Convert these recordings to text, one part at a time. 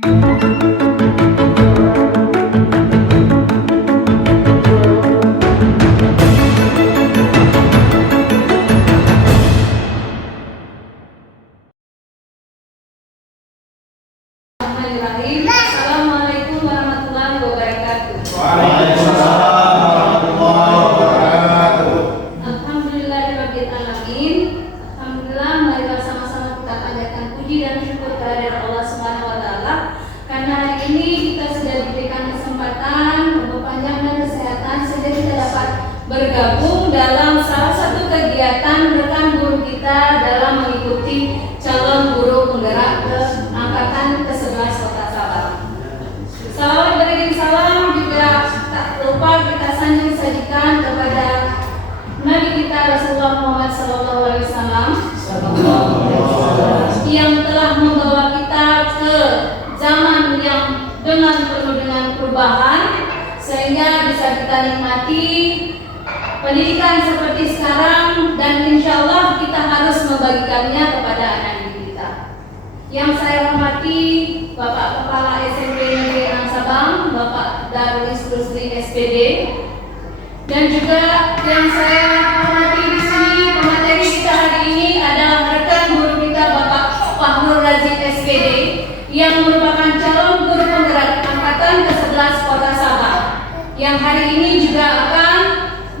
Assalamualaikum warahmatullahi wabarakatuh. Waalaikumsalam warahmatullahi wabarakatuh. Alhamdulillahirabbil alamin. Alhamdulillah, mari sama-sama kita panjatkan puji dan syukur kehadirat Allah Subhanahu wa taala karena hari ini kita sudah diberikan kesempatan, umur panjang dan kesehatan sehingga kita dapat bergabung dalam salah satu kegiatan rekan guru kita dalam mengikuti calon guru penggerak ke angkatan ke-11 Kota Sabah. Salawat beriring salam juga tak lupa kita sajikan kepada Nabi kita Rasulullah Muhammad SAW yang telah membawa kita ke zaman yang penuh dengan perubahan sehingga bisa kita nikmati pendidikan seperti sekarang dan insya Allah kita harus membagikannya kepada anak didik kita. Yang saya hormati Bapak Kepala SMP Negeri 6 Sabang, Bapak Darul Instruksi SPD, dan juga yang saya hormati di sini pemateri kita hari ini adalah rekan guru kita Bapak Fahrul Razi SPD yang merupakan calon guru penggerak angkatan ke-11 Kota Sabah yang hari ini juga akan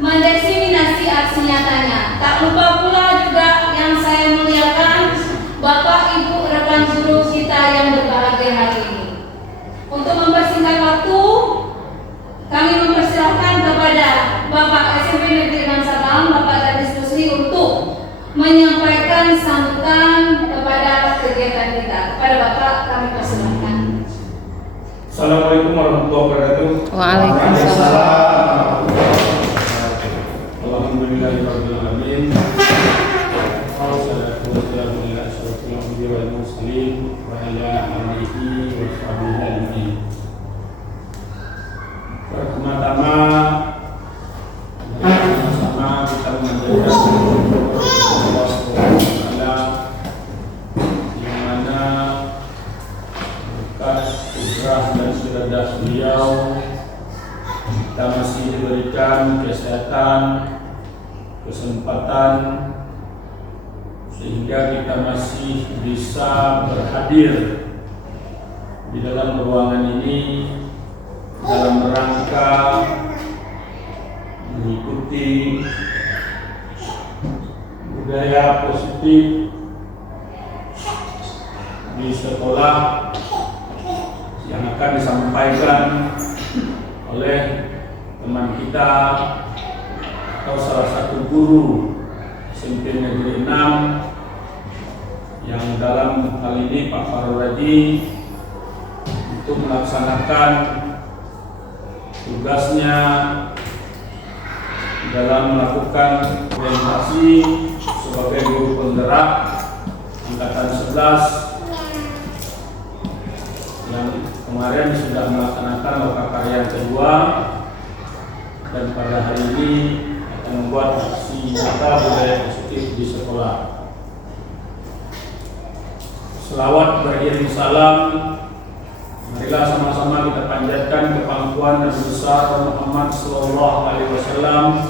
mendesimasi aksi nyatanya. Tak lupa pula juga yang saya muliakan Bapak Ibu rekan guru kita yang berbahagia hari ini. Untuk mempersingkat waktu, kami mempersilahkan kepada Bapak SMP Negeri 6 Sabang, Bapak Darul Instruksi untuk menyampaikan sambutan kepada kegiatan kita. Kepada Bapak kami persilahkan. Assalamualaikum warahmatullahi wabarakatuh. Waalaikumsalam. Alhamdulillahirabbil alamin. Wassalatu wassalamu ala asyrofil anbiya'i wal mursalin wa ala alihi wa sahbihi ajmain. Pertama-tama sama-sama kita menjaga Allah Subhanahu wa taala yang mana berkat kudrah dan iradah beliau kita masih diberikan kesehatan, kesempatan sehingga kita masih bisa berhadir di dalam ruangan ini dalam rangka mengikuti budaya positif di sekolah yang akan disampaikan oleh teman kita atau salah satu guru SMP Negeri 6 yang dalam hal ini Pak Fahrul Razi untuk melaksanakan tugasnya dalam melakukan orientasi sebagai guru penggerak angkatan 11 yang kemarin sudah melaksanakan lokakarya yang kedua dan pada hari ini akan membuat aksi nyata budaya positif di sekolah. Selawat beriring salam, marilah sama-sama kita panjatkan ke pangkuan Nabi besar Muhammad sallallahu alaihi wasallam.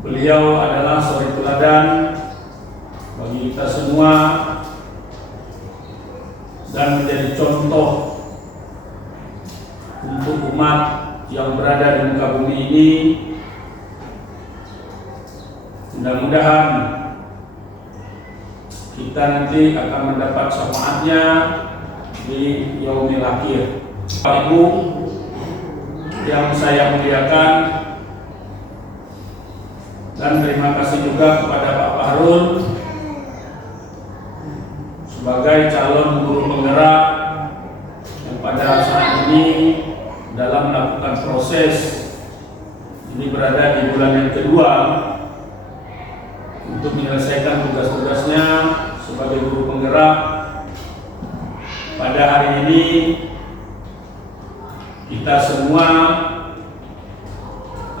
Beliau adalah suri teladan bagi kita semua dan menjadi contoh untuk umat yang berada di muka bumi ini. Mudah-mudahan kita nanti akan mendapat syafaatnya di yaumil akhir. Bapak Ibu yang saya muliakan, dan terima kasih juga kepada Pak Fahrul sebagai calon guru penggerak yang pada saat ini dalam melakukan proses ini berada di bulan yang kedua untuk menyelesaikan tugas-tugasnya sebagai guru penggerak. Pada hari ini kita semua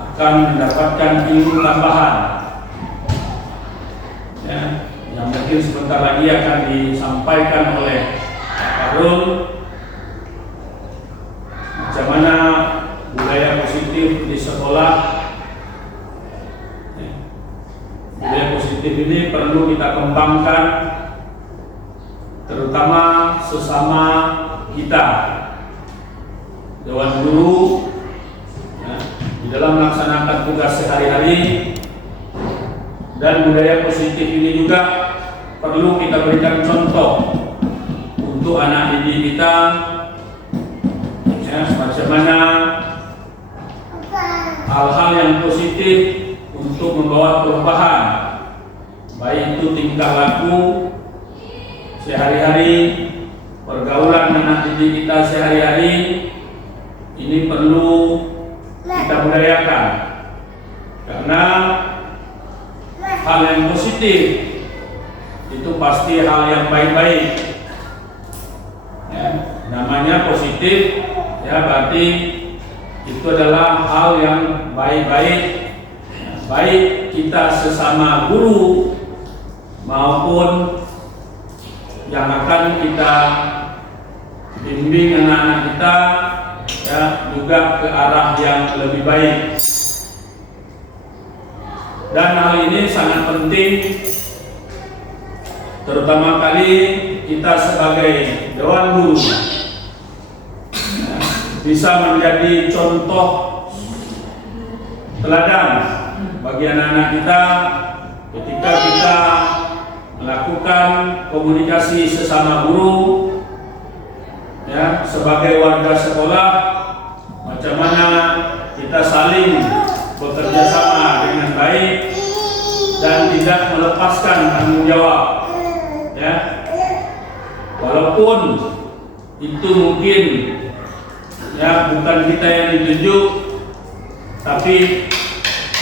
akan mendapatkan ilmu tambahan, ya, yang mungkin sebentar lagi akan disampaikan oleh Pak Karul, bagaimana budaya positif di sekolah. Budaya positif ini perlu kita kembangkan, terutama sesama kita, dewan guru, ya, di dalam melaksanakan tugas sehari-hari. Dan budaya positif ini juga perlu kita berikan contoh untuk anak didik kita, ya, bagaimana hal-hal yang positif untuk membawa perubahan, baik itu tingkah laku sehari-hari, pergaulan anak didik kita sehari-hari, ini perlu kita budayakan, karena hal yang positif itu pasti hal yang baik-baik, ya, namanya positif, ya, berarti itu adalah hal yang baik-baik, baik kita sesama guru maupun yang akan kita bimbing anak-anak kita, ya, juga ke arah yang lebih baik. Dan hal ini sangat penting, terutama kali kita sebagai dewan guru, ya, bisa menjadi contoh teladan bagi anak-anak kita ketika kita melakukan komunikasi sesama guru, ya, sebagai warga sekolah, macam mana kita saling bekerja sama dengan baik dan tidak melepaskan tanggung jawab, ya, walaupun itu mungkin, ya, bukan kita yang ditunjuk, tapi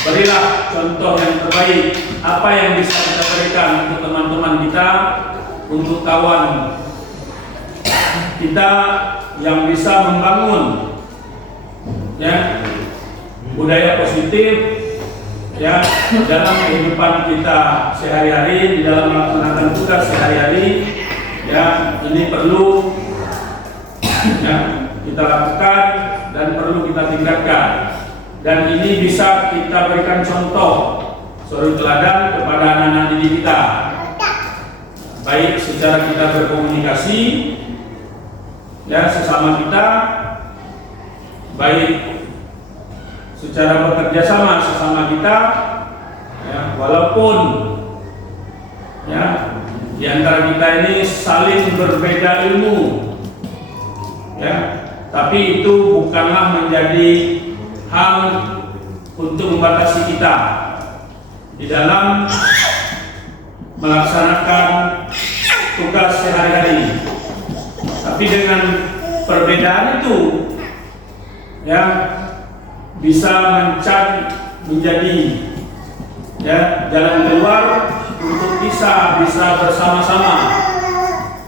berilah contoh yang terbaik, apa yang bisa kita berikan untuk teman-teman kita, untuk kawan kita yang bisa membangun, ya, budaya positif, ya, dalam kehidupan kita sehari-hari, di dalam melaksanakan tugas sehari-hari, ya, ini perlu, ya, kita lakukan dan perlu kita tingkatkan. Dan ini bisa kita berikan contoh suri teladan kepada anak-anak didik kita, baik secara kita berkomunikasi, ya, sesama kita, baik secara bekerja sama sesama kita, ya, walaupun, ya, di antara kita ini saling berbeda ilmu, ya, tapi itu bukanlah menjadi hal untuk membatasi kita di dalam melaksanakan tugas sehari-hari. Tapi dengan perbedaan itu, ya, bisa mencari menjadi, ya, jalan keluar untuk bisa bersama-sama,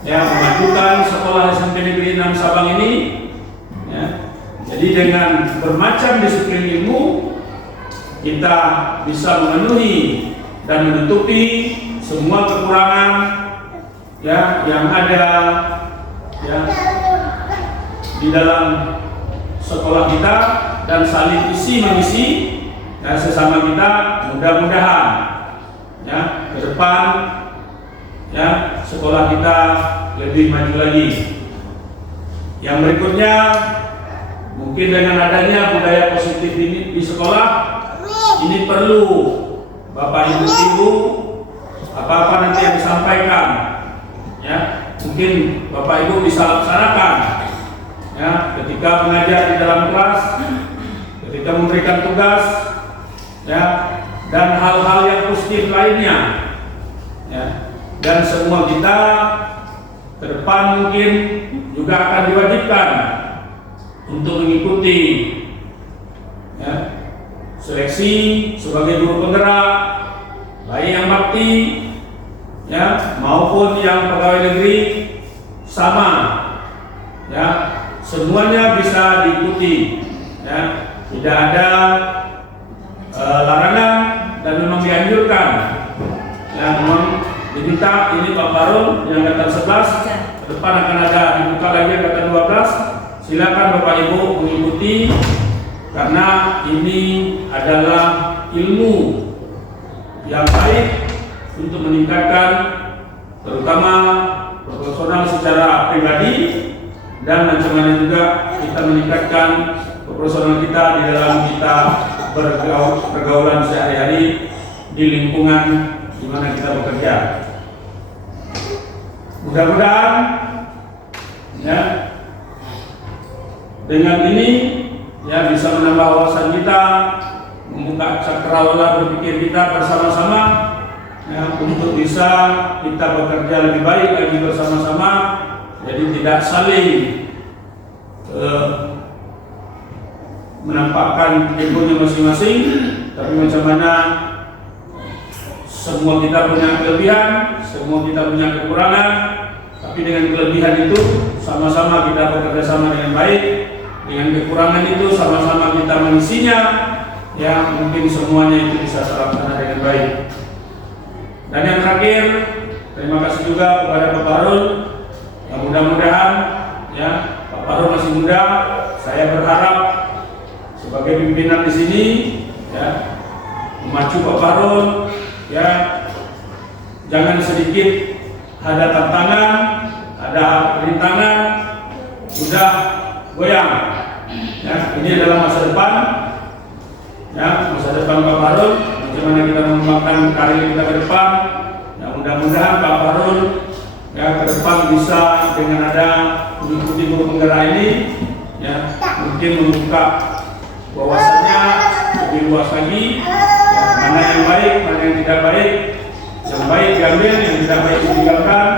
ya, memajukan sekolah SMP Negeri 6 Sabang ini, ya. Jadi dengan bermacam disiplin ilmu kita bisa memenuhi dan menutupi semua kekurangan, ya, yang ada, ya, di dalam sekolah kita, dan saling isi mengisi, ya, sesama kita. Mudah-mudahan, ya, ke depan, ya, sekolah kita lebih maju lagi. Yang berikutnya, mungkin dengan adanya budaya positif ini di sekolah, ini perlu Bapak Ibu, apa-apa nanti yang disampaikan, ya, mungkin Bapak Ibu bisa laksanakan, ya, ketika mengajar di dalam kelas, ketika memberikan tugas, ya, dan hal-hal yang positif lainnya, ya, dan semua kita ke depan mungkin juga akan diwajibkan untuk mengikuti, ya, seleksi sebagai guru penggerak, baik yang bakti, ya, maupun yang pegawai negeri, sama, ya, semuanya bisa diikuti, ya, tidak ada larangan dan memang dianjurkan, ya, memang diminta ini Pak Barul yang angkatan 11, ke depan akan ada dibuka lagi angkatan 12. Silakan Bapak Ibu mengikuti karena ini adalah ilmu yang baik untuk meningkatkan terutama profesional secara pribadi dan bagaimana juga kita meningkatkan profesional kita di dalam kita pergaulan sehari-hari di lingkungan di mana kita bekerja. Mudah-mudahan ya dengan ini ya bisa menambah wawasan kita, membuka cakrawala berpikir kita bersama-sama ya, untuk bisa kita bekerja lebih baik lagi bersama-sama. Jadi tidak saling menampakkan egonya masing-masing, tapi macam mana semua kita punya kelebihan, semua kita punya kekurangan, tapi dengan kelebihan itu sama-sama kita bekerja sama dengan baik, dengan kekurangan itu sama-sama kita mengisinya, ya mungkin semuanya itu bisa terlaksana dengan baik. Dan yang terakhir, terima kasih juga kepada Pak Barul. Ya, mudah-mudahan ya Pak Barul masih muda, saya berharap sebagai pimpinan di sini ya memacu Pak Barul ya, jangan sedikit ada tantangan, ada rintangan, sudah goyang. Ya, ini adalah masa depan, ya masa depan Pak Barul. Bagaimana kita mengembangkan karir kita ke depan. Ya, mudah-mudahan Pak Barul ya ke depan bisa dengan ada mengikuti guru penggerak ini, ya mungkin membuka wawasannya lebih luas lagi. Mana yang baik, mana yang tidak baik. Yang baik diambil, yang tidak baik ditinggalkan.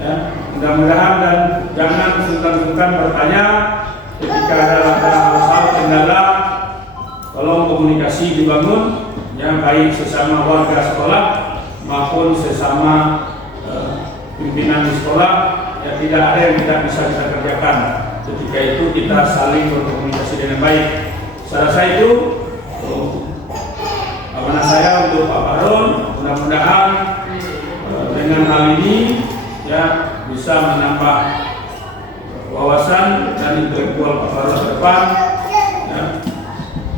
Ya, mudah-mudahan dan jangan sungkan-sungkan bertanya ketika ada hal-hal kendala. Tolong komunikasi dibangun, yang baik sesama warga sekolah maupun sesama pimpinan di sekolah. Ya, tidak ada yang tidak bisa kita kerjakan. Ketika itu kita saling berkomunikasi dengan baik. Saya rasa itu amanah saya untuk Pak Barul. Mudah-mudahan dengan hal ini ya bisa menambah wawasan dan intelektual Pak Barul ke depan. Ya,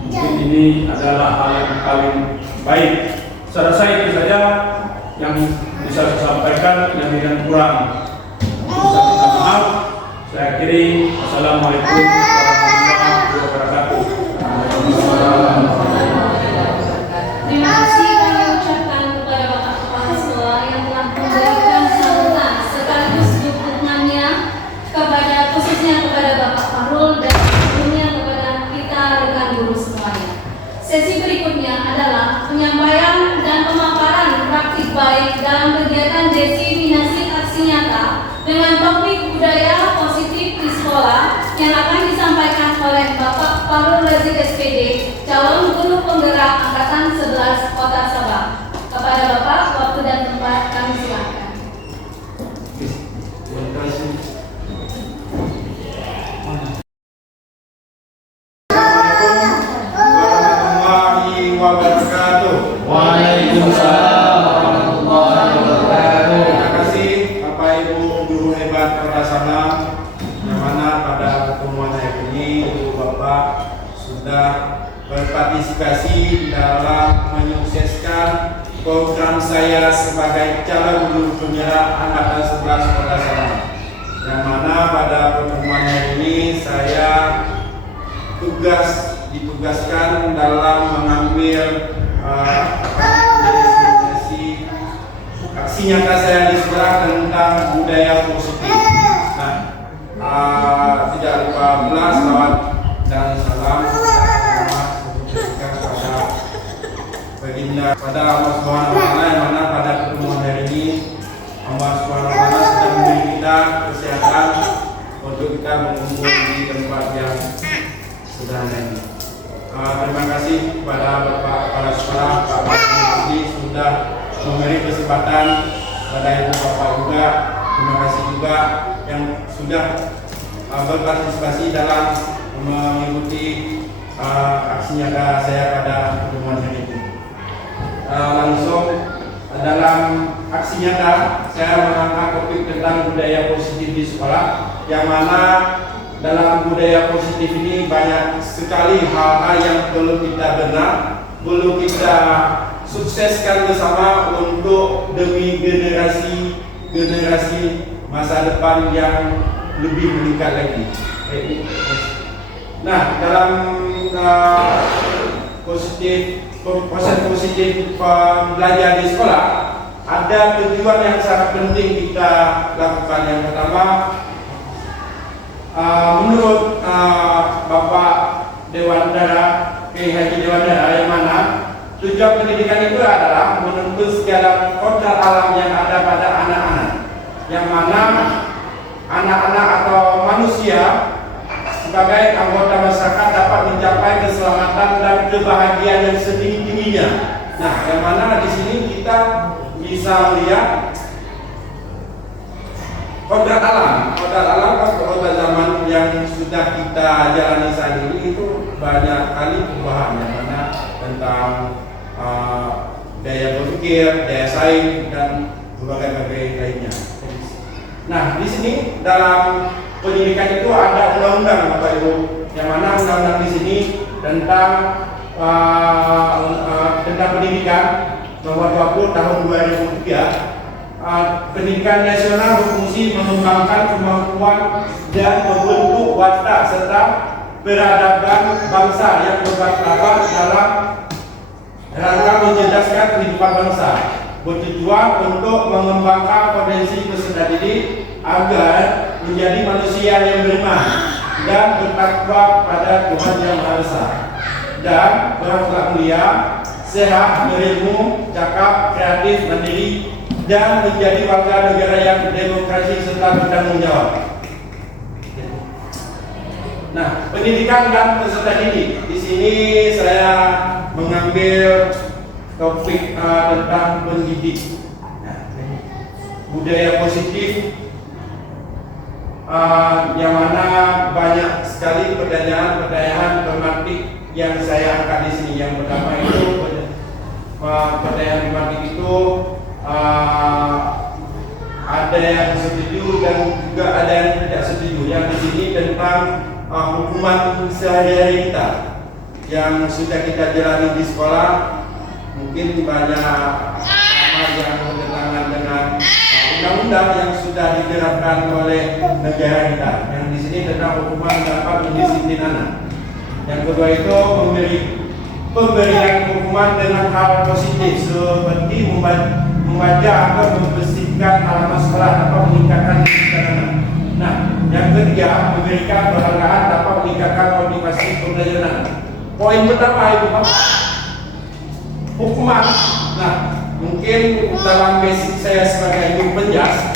mungkin ini adalah hal yang paling baik. Saya rasa itu saja yang bisa saya sampaikan, yang kurang bisa minta maaf. Saya akhiri. Assalamualaikum warahmatullahi wabarakatuh. Terima kasih kami ucapkan kepada Bapak Kepala Sekolah yang telah memberikan sambutan sekaligus dukungannya kepada khususnya kepada Bapak Barul dan tentunya kepada kita rekan guru semuanya. Sesi berikutnya adalah penyampaian dan pemaparan praktik baik dalam kegiatan diseminasi aksi nyata dengan topik budaya positif di sekolah yang akan disampaikan oleh Bapak Farul Razik SPD, calon guru penggerak angkatan 11 Kota Sabah. Kepada Bapak, waktu dan tempat kami silakan. Terima kasih. Warahmatullahi wabarakatuh. Waalaikumsalam warahmatullahi wabarakatuh. Terima kasih Bapak Ibu guru hebat Kota Sabah, yang mana pada pertemuan hari ini Ibu Bapak sudah berpartisipasi dalam menyukseskan program saya sebagai calon guru penggerak angkatan 11 Kota Sabah. Yang mana pada pertemuan hari ini saya ditugaskan dalam mengambil aksi nyata saya di sekolah tentang budaya positif. Nah, tidak lupa pula salawat dan salam pada Allah Subhanahu wa Ta'ala, yang mana pada pertemuan hari ini Allah Subhanahu wa Ta'ala sudah memberi kita kesehatan untuk kita mengumpul di tempat yang sederhana ini. Terima kasih kepada Bapak Kepala Sekolah, Pak Budi sudah memberi kesempatan pada Ibu Bapak juga. Terima kasih juga yang sudah berpartisipasi dalam mengikuti aksi nyata saya pada pertemuan hari ini. Langsung dalam aksi nyata saya mengangkat topik tentang budaya positif di sekolah, yang mana dalam budaya positif ini banyak sekali hal-hal yang perlu kita benar, perlu kita sukseskan bersama untuk demi generasi masa depan yang lebih meningkat lagi. Nah, dalam proses positif belajar di sekolah ada tujuan yang sangat penting kita lakukan. Yang pertama, menurut Bapak Dewandara, Kiai Haji Dewandara, yang mana tujuan pendidikan itu adalah menembus segala kodrat alam yang ada pada anak-anak, yang mana anak-anak atau manusia sebagai anggota masyarakat dapat mencapai keselamatan dan kebahagiaan yang setinggi-tingginya. Nah, yang mana di sini kita bisa lihat kodrat alam kodrat zaman yang sudah kita jalani saat ini itu banyak kali perubahan, yang mana tentang daya berpikir, daya saing, dan berbagai lainnya. Nah, di sini dalam pendidikan itu ada undang-undang, Bapak Ibu, yang mana undang-undang di sini tentang pendidikan nomor 20 tahun 2003. Pendidikan nasional berfungsi mengembangkan kemampuan dan membentuk watak serta peradaban bangsa yang bermartabat dalam rangka mencerdaskan kehidupan bangsa, bertujuan untuk mengembangkan potensi peserta didik agar menjadi manusia yang beriman dan bertakwa pada Tuhan Yang Maha Esa, dan berakhlak mulia, sehat, berilmu, cakap, kreatif, mandiri, dan menjadi warga negara yang demokrasi serta bertanggung jawab. Nah, pendidikan dan peserta didik. Di sini saya mengambil topik tentang pendidik. Nah, budaya positif, yang mana banyak sekali pertanyaan tematik yang saya angkat di sini. Yang pertama itu pertanyaan tematik itu ada yang setuju dan juga ada yang tidak setuju. Yang di sini tentang hukuman sehari-hari kita yang sudah kita jalani di sekolah. Mungkin banyak hal yang bertentangan dengan undang-undang yang sudah diterapkan oleh negara kita. Yang di sini tentang hukuman dapat mendisiplin anak. Yang kedua itu pemberian hukuman dengan hal positif seperti membaca atau membersihkan halaman sekolah dapat meningkatkan disiplin anak. Nah, yang ketiga, memberikan penghargaan dapat meningkatkan motivasi pembelajaran. Poin pertama itu hukuman. Nah, mungkin dalam basic saya sebagai guru penjas,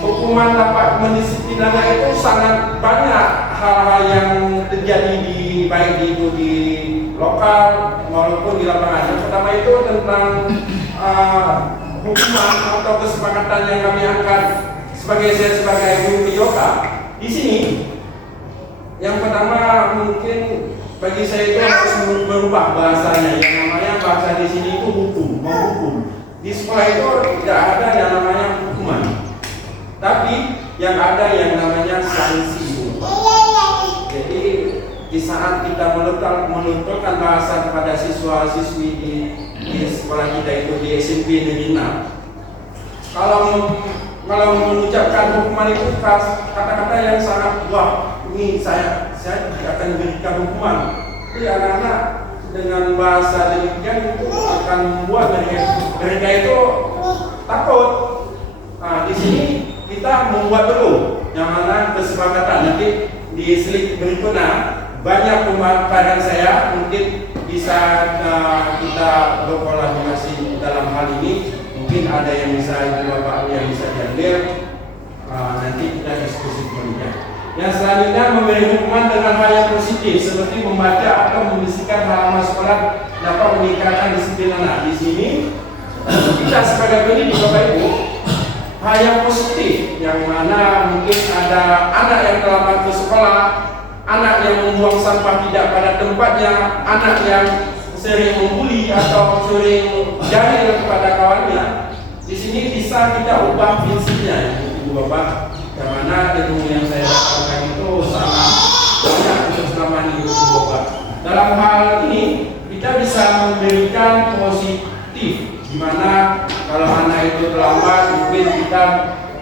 hukuman dapat mendisiplin anak itu sangat banyak hal-hal yang terjadi di baik di lokal maupun di lapangan. Yang pertama itu tentang hukuman atau kesepakatan yang kami angkat sebagai guru yoga di sini. Yang pertama mungkin bagi saya itu harus berubah bahasanya. Yang namanya bahasa di sini itu menghukum. Di sekolah itu tidak ada yang namanya hukuman, tapi yang ada yang namanya sanksi. Jadi di saat kita melontarkan bahasa kepada siswa-siswi di sekolah kita itu di SMP Negeri 6, kalau mengucapkan hukuman itu kata-kata yang sangat wah, ini saya akan berikan hukuman. Jadi anak-anak dengan bahasa demikian itu akan membuat mereka itu takut. Nah, di sini kita membuat dulu yang mana kesepakatan, nanti di slide berikutnya banyak pemaparan saya, mungkin bisa kita berkolaborasi dalam hal ini. Mungkin ada yang bisa Bapak yang bisa diambil, nanti kita diskusi kemudian. Yang selanjutnya, memberi hukuman dengan hal yang positif seperti membaca atau membersihkan halaman sekolah dapat meningkatkan disiplin anak. Di sini kita sebagai pendidik Bapak Ibu, hal yang positif yang mana mungkin ada anak yang terlambat ke sekolah, anak yang membuang sampah tidak pada tempatnya, anak yang sering membuli atau sering jahil kepada kawannya. Di sini bisa kita ubah prinsipnya, Ibu Bapak. Yang mana ilmu yang saya dapatkan itu sangat banyak untuk selama ini, Ibu Bapak. Dalam hal ini kita bisa memberikan positif, di mana kalau anak itu terlambat, mungkin kita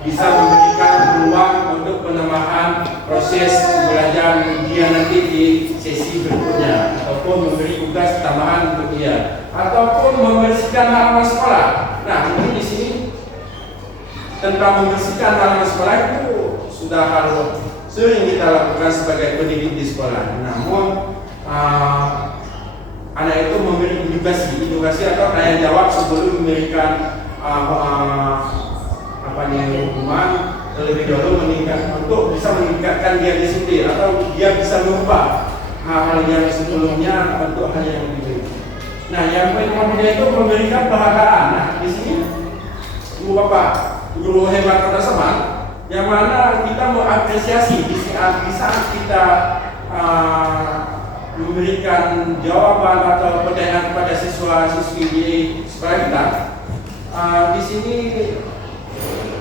bisa memberikan peluang untuk penambahan proses belajar dia nanti di sesi berikutnya, ataupun memberi tugas tambahan untuk dia, ataupun membersihkan halaman sekolah. Nah, mungkin di sini tentang membersihkan halaman sekolah itu sudah hal sering kita lakukan sebagai pendidik di sekolah. Namun anak itu memberi edukasi atau tanya jawab sebelum memberikan hukuman terlebih dahulu untuk bisa meningkatkan dia disiplin atau dia bisa merubah hal-hal yang sebelumnya untuk hal yang lebih baik. Nah, yang kedua itu memberikan penghargaan. Nah, di sini Ibu Bapak, guru hebat Kota Semang, yang mana kita mengapresiasi di saat kita memberikan jawaban atau pertanyaan kepada siswa-siswi di sekolah kita. Di sini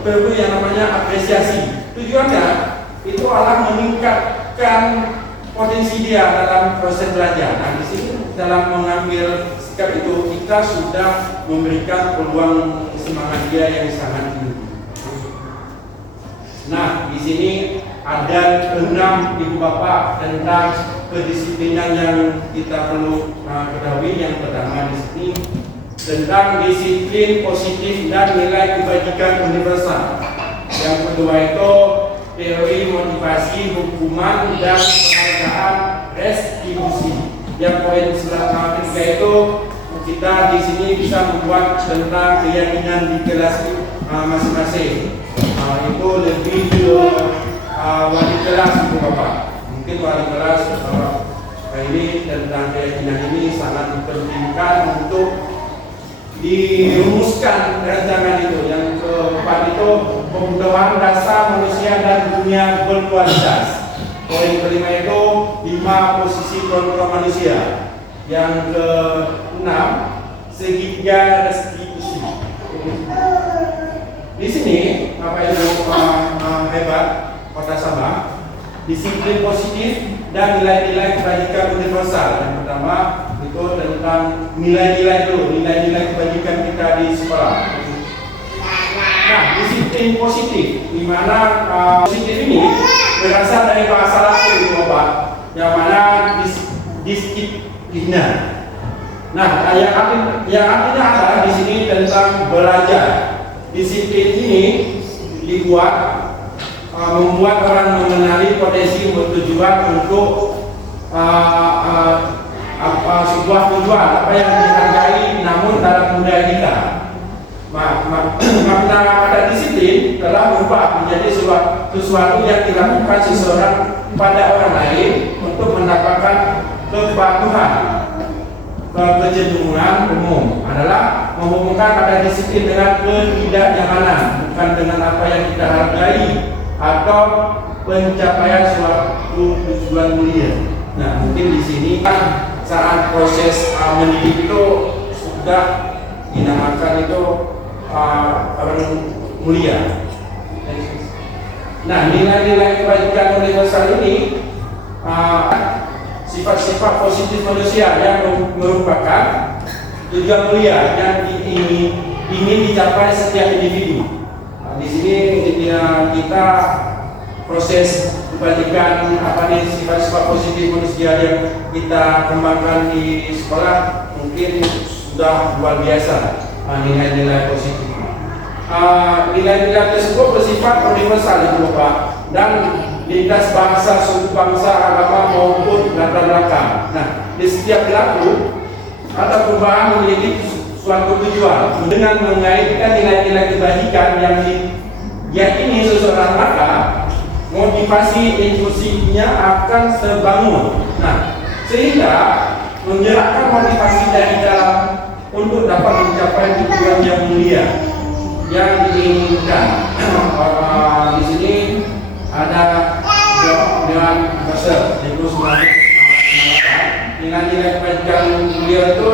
perlu yang namanya apresiasi. Tujuannya itu adalah meningkatkan potensi dia dalam proses belajar. Nah, di sini dalam mengambil sikap itu kita sudah memberikan peluang semangat dia yang sangat tinggi. Nah, di sini ada 6 Ibu Bapak tentang kedisiplinan yang kita perlu ketahui. Yang pertama di sini tentang disiplin positif dan nilai kebajikan universal. Yang kedua itu teori motivasi, hukuman dan penghargaan restitusi. Yang poin ketiga itu kita di sini bisa membuat tentang keyakinan di kelas masing-masing. Itu lebih ke wali kelas, Ibu Bapak. Mungkin wali kelas ini tentang keyakinan ini sangat dipentingkan untuk dirumuskan rancangan itu. Yang keempat itu pembentukan rasa manusia dan dunia berkualitas. Poin kelima itu 5 posisi kontrol manusia. Yang keenam segitiga restitusi. Di sini Bapak Ibu hebat Kota Sabang, disiplin positif dan nilai-nilai kebajikan universal. Yang pertama itu tentang nilai-nilai kebajikan kita di sekolah. Nah, disiplin positif, di mana positif ini berasal dari bahasa Latin, Bapak, yang mana disiplina. Nah, yang artinya adalah di sini tentang belajar. Disiplin ini dibuat membuat orang mengenali potensi bertujuan untuk sebuah tujuan apa yang dihargai namun dalam budaya kita. Makna pada disiplin telah berubah menjadi sesuatu yang dilakukan seseorang pada orang lain untuk mendapatkan kepatuhan. Kecenderungan umum adalah menghubungkan pada disiplin dengan ketidaknyamanan, bukan dengan apa yang kita hargai atau pencapaian suatu tujuan mulia. Nah, mungkin di sini saat proses mendidik itu sudah dinamakan itu orang mulia. Nah, nilai-nilai kebajikan universal ini sifat-sifat positif manusia yang merupakan tujuan mulia yang ingin dicapai setiap individu. Di sini kita proses kebajikan sifat-sifat positif manusia yang kita kembangkan di sekolah mungkin sudah luar biasa. Nilai-nilai positif. Nilai-nilai tersebut bersifat universal, Ibu Bapak, dan lintas bahasa, suku bangsa, agama maupun latar belakang. Nah, di setiap perilaku atau perubahan memiliki suatu tujuan dengan mengaitkan nilai-nilai kebajikan yang diyakini seseorang, maka motivasi inklusifnya akan terbangun. Nah, sehingga menggerakkan motivasi dari dalam untuk dapat mencapai tujuan yang mulia yang diinginkan. Di sini ada dengan bahasa nilai-nilai kebajikan mulia itu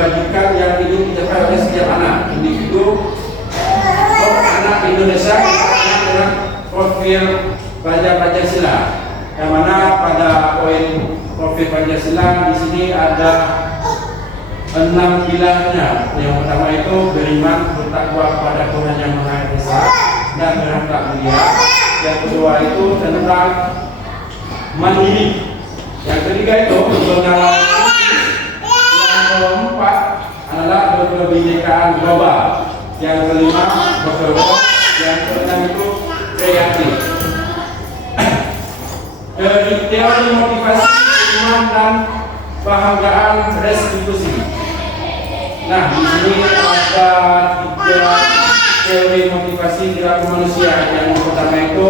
kebajikan yang ingin dicapai oleh setiap anak individu anak Indonesia dengan profil pelajar Pancasila, yang mana pada poin profil Pancasila di sini ada 6 pilarnya. Yang pertama itu beriman, bertakwa kepada Tuhan Yang Maha Esa dan berakhlak mulia. Yang kedua itu tentang mandiri. Yang ketiga itu mengenal. Yang keempat adalah berkebinekaan global. Yang kelima berkelompok. Yang keenam itu kreatif. Dari teori motivasi, iman dan penghargaan restitusi. Nah, di sini ada 3 teori motivasi perilaku manusia. Yang pertama itu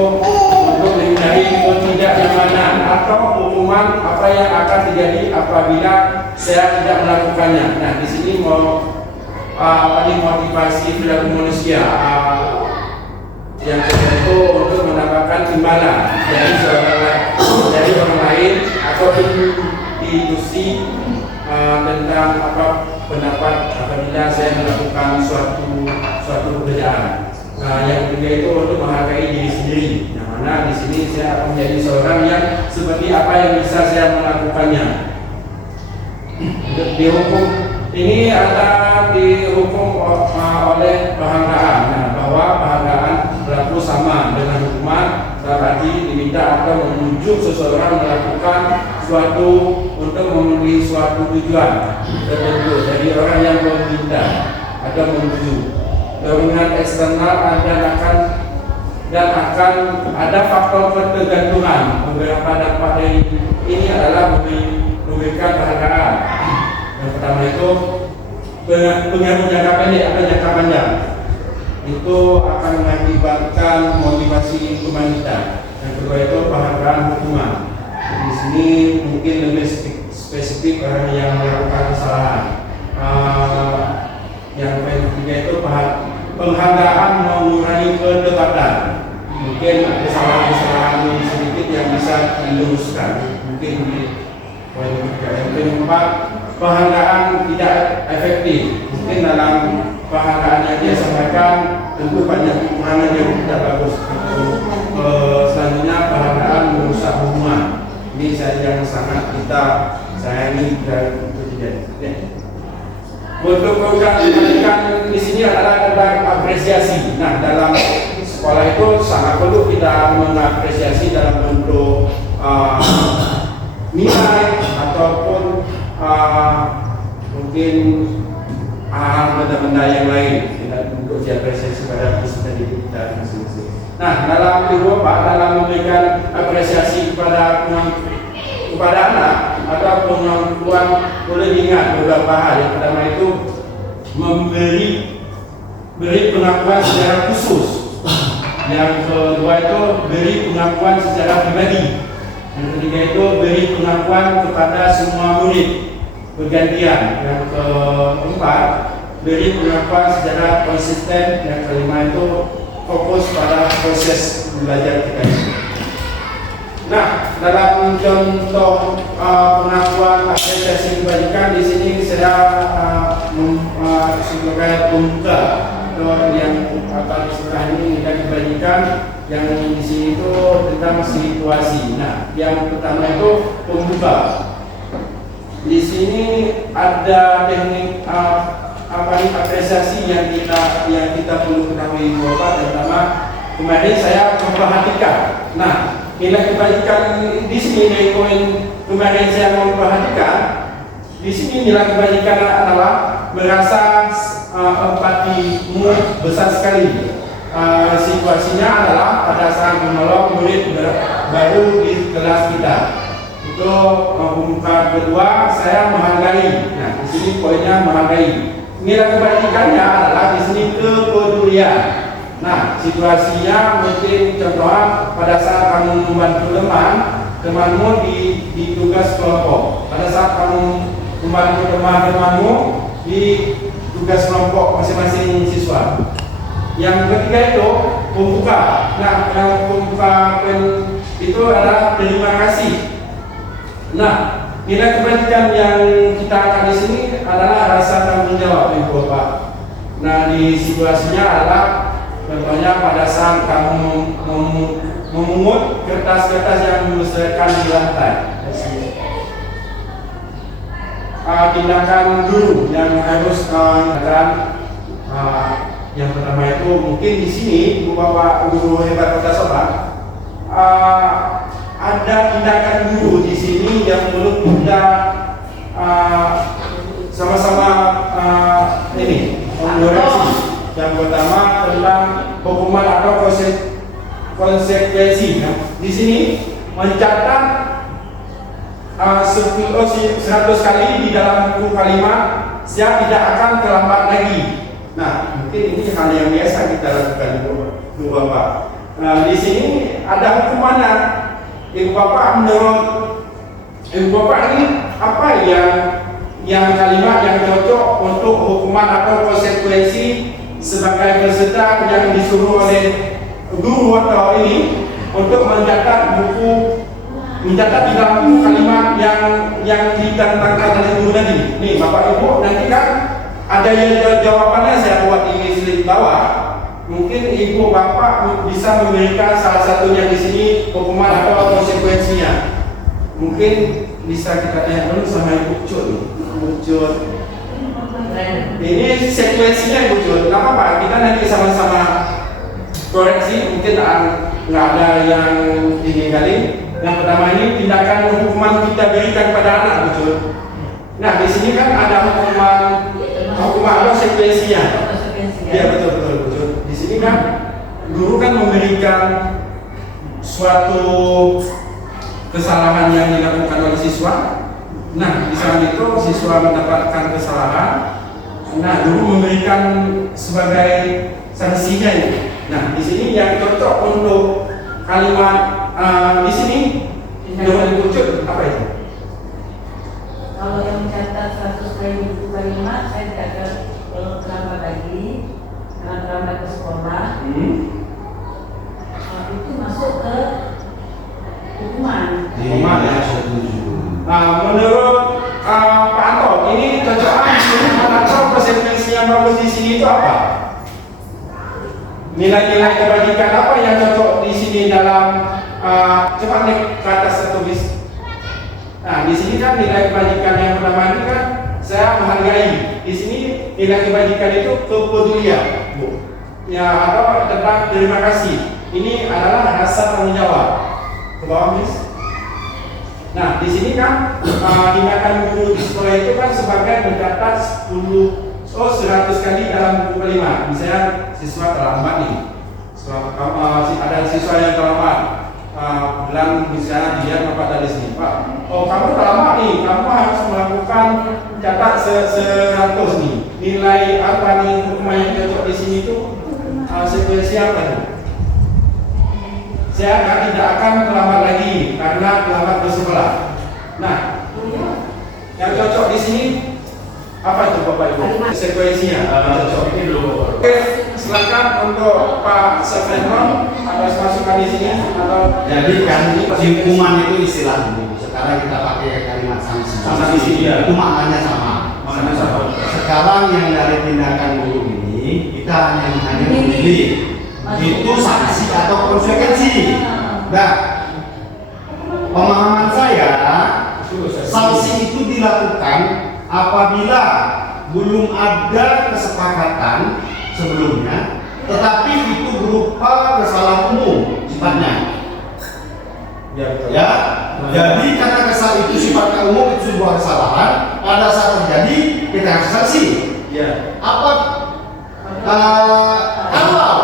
untuk menghindari ketidaknyamanan atau hukuman apa yang akan terjadi apabila saya tidak melakukannya. Nah, di sini mau motivasi perilaku manusia. Yang kedua itu untuk mendapatkan imbalan dari orang lain atau institusi tentang pendapat apabila saya melakukan suatu pekerjaan. Yang ketiga itu untuk menghargai diri sendiri. Yang mana di sini saya akan menjadi seorang yang seperti apa yang bisa saya melakukannya. Dihukum ini adalah dihukum oleh penghargaan. Nah, bahwa penghargaan berlaku sama dengan hukuman, berarti diminta atau menunjuk seseorang melakukan suatu untuk memenuhi suatu tujuan tertentu. Jadi orang yang meminta atau menuju dorongan eksternal dan akan ada faktor ketergantungan. Beberapa dampak dari ini adalah memberikan penghargaan. Yang pertama itu pengaruh jangka pendek atau jangka panjang. Itu akan mengakibatkan motivasi kebangkitan. Yang kedua itu penghargaan hukuman. Di sini mungkin lebih spesifik orang yang melakukan kesalahan. Yang ketiga itu penghargaan mengurangi perdebatan. Mungkin kesalahan-kesalahan sedikit yang bisa diluruskan. Mungkin di poin ketiga. Yang keempat, penghargaan tidak efektif. Mungkin dalam penghargaan yang dia sampaikan tentu banyak kekurangan yang tidak bagus. Selanjutnya penghargaan merusak hubungan. Ini yang sangat kita sayangi dan terjadi. Bentuk program pendidikan di sini adalah tentang apresiasi. Nah, dalam sekolah itu sangat perlu kita mengapresiasi dalam bentuk nilai ataupun mungkin benda-benda yang lain untuk diapresiasi pada peserta didik kita masing-masing. Nah, dalam Eropa dalam memberikan apresiasi kepada anak atau pengakuan boleh diingat beberapa hal. Yang pertama itu beri pengakuan secara khusus. Yang kedua itu beri pengakuan secara pribadi. Yang ketiga itu beri pengakuan kepada semua murid bergantian. Yang keempat beri pengakuan secara konsisten. Yang kelima itu fokus pada proses belajar kita. Nah, dalam contoh pengakuan apresiasi kebajikan di sini saya sebagai pembuka yang akan setelah ini kita kebajikan yang di sini itu tentang situasi. Nah, yang pertama itu pembuka. Di sini ada teknik apresiasi yang kita perlu ketahui Bapak, terutama kemarin saya memperhatikan. Nah, nilai kebaikan di sini dari poin kemarin saya memperhatikan. Di sini nilai kebaikan adalah merasa empatimu besar sekali. Situasinya adalah pada saat menolong murid baru di kelas kita. Itu pembuka kedua, saya menghargai. Nah, di sini poinnya menghargai. Nilai kebaikannya adalah di sini kepedulian. Nah, situasinya mungkin contohnya pada saat kamu membantu temanmu di tugas kelompok. Pada saat kamu membantu teman-temanmu di tugas kelompok masing-masing siswa. Yang ketiga itu pembuka. Nah, yang pembuka itu adalah terima kasih. Nah, Nilai kebajikan yang kita akan di sini adalah rasa tanggung jawab, Ibu Bapak. Nah, di situasinya adalah contohnya pada saat kamu memungut kertas-kertas yang berserakan di lantai. Tindakan guru yang harus yang pertama itu mungkin di sini Ibu Bapak guru hebat Kota Sabah, ada tindakan guru di sini yang perlu kita sama-sama ini mengoreksi. Yang pertama tentang hukuman atau konsekuensi. Di sini mencatat 100 kali di dalam buku kalimat, saya tidak akan terlambat lagi. Nah, mungkin ini hal yang biasa kita lakukan, Ibu Bapak. Nah, di sini ada hukumannya. Ibu Bapak, menurut Ibu Bapak ini apa yang kalimat yang cocok untuk hukuman atau konsekuensi sebagai peserta yang disuruh oleh guru atau ini untuk mencatat di dalam buku kalimat yang ditentangkan oleh guru tadi. Nih, Bapak Ibu, nanti kan ada yang jawabannya saya buat di slide bawah. Mungkin Ibu Bapak bisa memberikan salah satunya di sini hukuman atau konsekuensinya. Mungkin bisa kita tanya dulu sama Ibu Cut. Ini sekuensinya Ibu Cut. Nggak apa-apa, kita nanti sama-sama koreksi. Mungkin nggak ada yang ini kali. Yang pertama ini tindakan hukuman kita berikan pada anak, Ibu Cut. Nah, di sini kan ada hukuman atau sekuensinya. Ya, betul. Di sini kan guru kan memberikan suatu kesalahan yang dilakukan oleh siswa. Nah, di saat itu siswa mendapatkan kesalahan. Nah, guru memberikan sebagai sanksinya ini. Nah, di sini yang cocok untuk kalimat di sini dengan dibujuk apa itu? Kalau yang mencatat 100 kali buku kalimat, saya tidak akan terlambat lagi, karena terlambat ke sekolah. Itu masuk ke hukuman. Hukuman ya. Nah, menurut Pak Anto, ini cocokan atau konsekuensi yang bagus di sini itu apa? Nilai-nilai kebajikan apa yang cocok di sini dalam coba nih ke atas satu bis. Nah, di sini kan nilai kebajikan yang pertama ini kan saya menghargai. Di sini nilai kebajikan itu kepedulian, Bu. Ya, atau tentang terima kasih. Ini adalah rasa tanggung jawab. Ke bawah, Miss. Nah, di sini kan tindakan guru di sekolah itu kan sebagai mencatat 100 kali dalam buku kalimat. Misalnya siswa terlambat nih. Ada siswa yang terlambat. Bilang misalnya dia apa dari sini, Pak. Oh, kamu terlambat nih. Kamu harus melakukan catat 100 nih. Nilai apa nih hukuman yang cocok di sini itu sekuensi apa nih? Saya tidak akan terlambat lagi karena terlambat bersekolah. Nah, yang cocok di sini apa itu Bapak Ibu? Sekuensinya cocok. Ini dulu. Oke, silakan untuk Pak Sefenron atas masukan di sini atau Jadi kan hukuman itu istilah dulu. Sekarang kita pakai kalimat sanksi. Sanksi, iya. Itu maknanya sama. Maknanya sama. Sekarang yang dari tindakan guru ini kita hanya memilih itu sanksi atau konsekuensi. Nah, pemahaman saya sanksi itu dilakukan apabila belum ada kesepakatan sebelumnya, tetapi itu berupa kesalahan umum sifatnya. Ya, jadi karena kesalahan itu sifatnya umum, itu sebuah kesalahan. Pada saat terjadi kita kasih sanksi. ya. Apa kalau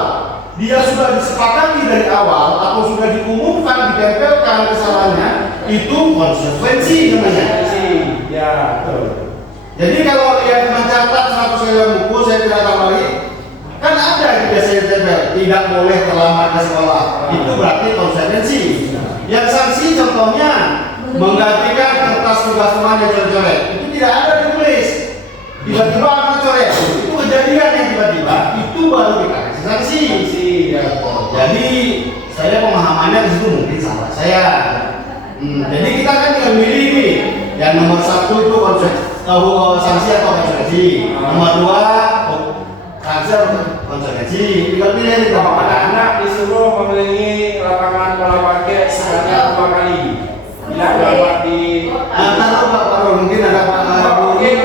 dia sudah disepakati dari awal atau sudah diumumkan, ditempelkan kesalahannya, itu konsekuensi namanya. Ya, betul. Jadi kalau dia mencatat 100 kali dalam buku, saya tidak tahu lagi, kan ada yang biasanya ditempel, tidak boleh terlambat ke sekolah. Itu berarti konsekuensi. Yang sanksi contohnya menggantikan kertas tugas rumah yang coret-coret, itu tidak ada ditulis. Tiba-tiba ada coret, itu kejadian yang tiba-tiba, itu baru dikasih sanksi. Ya. Jadi saya pemahamannya di situ mungkin salah saya. Jadi kita kan tinggal milih nih Yang nomor 1 itu sanksi atau konsekuensi. Nomor 2 sanksi atau konsekuensi. Tinggal pilih nih Kalau Bapak. anak-anak disuruh mengelilingi lapangan bola basket sebanyak 2 kali. Bila dapat di Tahu Pak Parul, mungkin ada Pak mungkin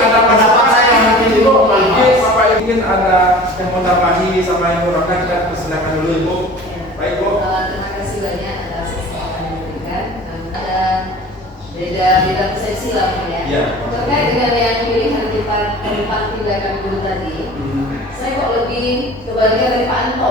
ada pendapat saya mungkin Ibu, mungkin Bapak mungkin ada yang mau tambahi sama yang kurangkan, kita persilakan dulu Ibu. Baik Bu. Terima kasih banyak atas kesempatan yang diberikan. Ada beda persepsi lah Pak ya. Iya. Terkait dengan yang pilihan kita tentang tindakan guru tadi, saya kok lebih kebalikan dari Pak Anto.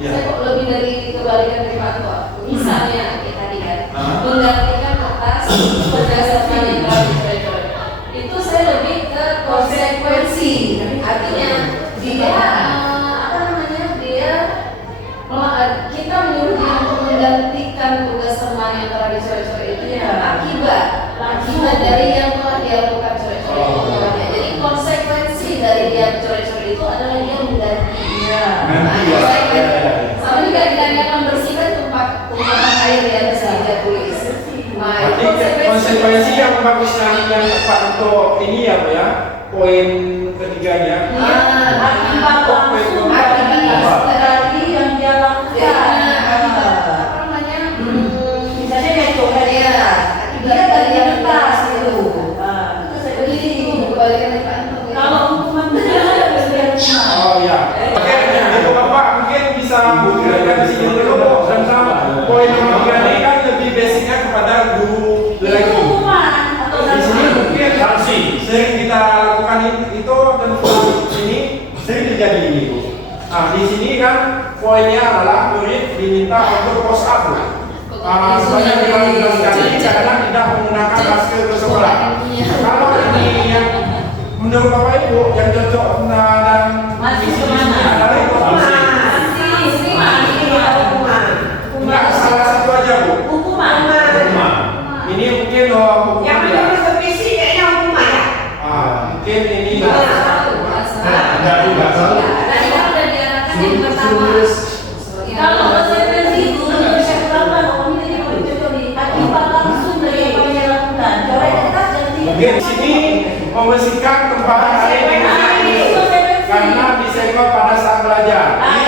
Iya. Saya kok lebih dari kebalikan dari Pak Anto. Misalnya kayak tadi kan, menggantikan atas berdasarkan yang tadi coret-coret. Itu saya lebih ke konsekuensi. Artinya dia kita menyuruh dia untuk menggantikan tugas teman yang telah dicoret-coret itu ya akibat dari yang telah dia lakukan coret-coret itu. Jadi konsekuensi dari dia coret-coret itu adalah dia menggantinya. Sama juga dengan membersihkan tumpahan air yang bisa tulis. Berarti konsekuensi yang bagusnya yang Pak Anto ini ya Bu ya, poin ketiganya. Akibat langsung dari yang dia lakukan. Misalnya yang coba dia, akibat dari yang atas itu. Begitu kebalikan dari Pak Anto. Kalau hukuman Oh ya. Oke, Ibu Bapak mungkin bisa buktikan di sini dulu Bu. Dan sama poin nomor 3 ini kan lebih basicnya kepada guru lagi. Di sini mungkin sanksi. sering kita lakukan itu dan ini sering terjadi ini Bu. Nah di sini kan poinnya adalah murid diminta untuk post up Bu. Sebanyak 15 kali karena tidak menggunakan masker ke sekolah. Kalau ini yang menurut Bapak Ibu yang cocok dan visi misinya adalah itu enggak salah satu aja Bu. Ini mungkin hukuman ya. Mungkin ini Enggak juga salah. tadi kan udah diarahkan yang pertama. Kalau konsekuensi itu Indonesia berapa? Ini cocok di akibat langsung dari apa yang dia lakukan. Coret atas ganti. mungkin di sini membersihkan tumpahan air karena disenggol pada saat belajar. Ini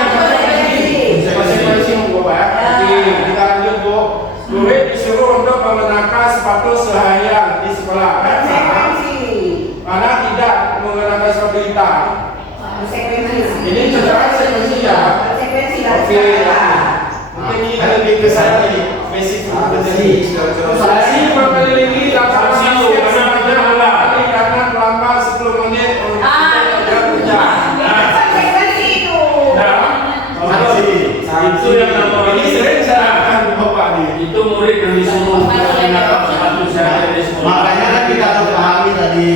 yang konsekuensi Bu Bapak ya. Oke, kita lanjut Bu. Murid disuruh untuk mengenakan sepatu seharian di sekolah. Karena tidak mengenakan sepatu hitam. Ini cocok konsekuensi ya. Oke. Mungkin ini lebih ke saya nih. Basic sanksi mengelilingi lapangan basket sebanyak 2 kali karena terlambat 10 menit untuk kerja. Itu yang nomor Ini sering saya akan Bapak nih. itu murid yang disuruh menggunakan sepatu sehari di sekolah. Makanya kan kita harus pahami tadi.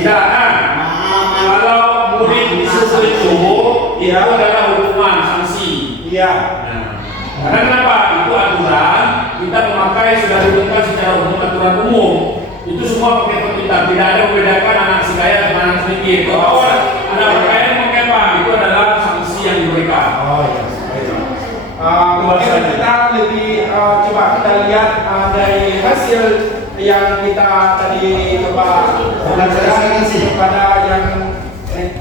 Kalau murid disuruh itu adalah hukuman sanksi. Iya. Karena kenapa? Itu aturan kita memakai sudah ditentukan secara umum aturan umum. Itu semua pakai pemerintah. Tidak ada membedakan anak si kaya dengan anak sedikit. Kalau anak berkaya memakai apa? Itu adalah sanksi yang diberikan. Oh iya. Kemudian kita lebih coba kita lihat dari hasil yang kita tadi coba belajar kepada yang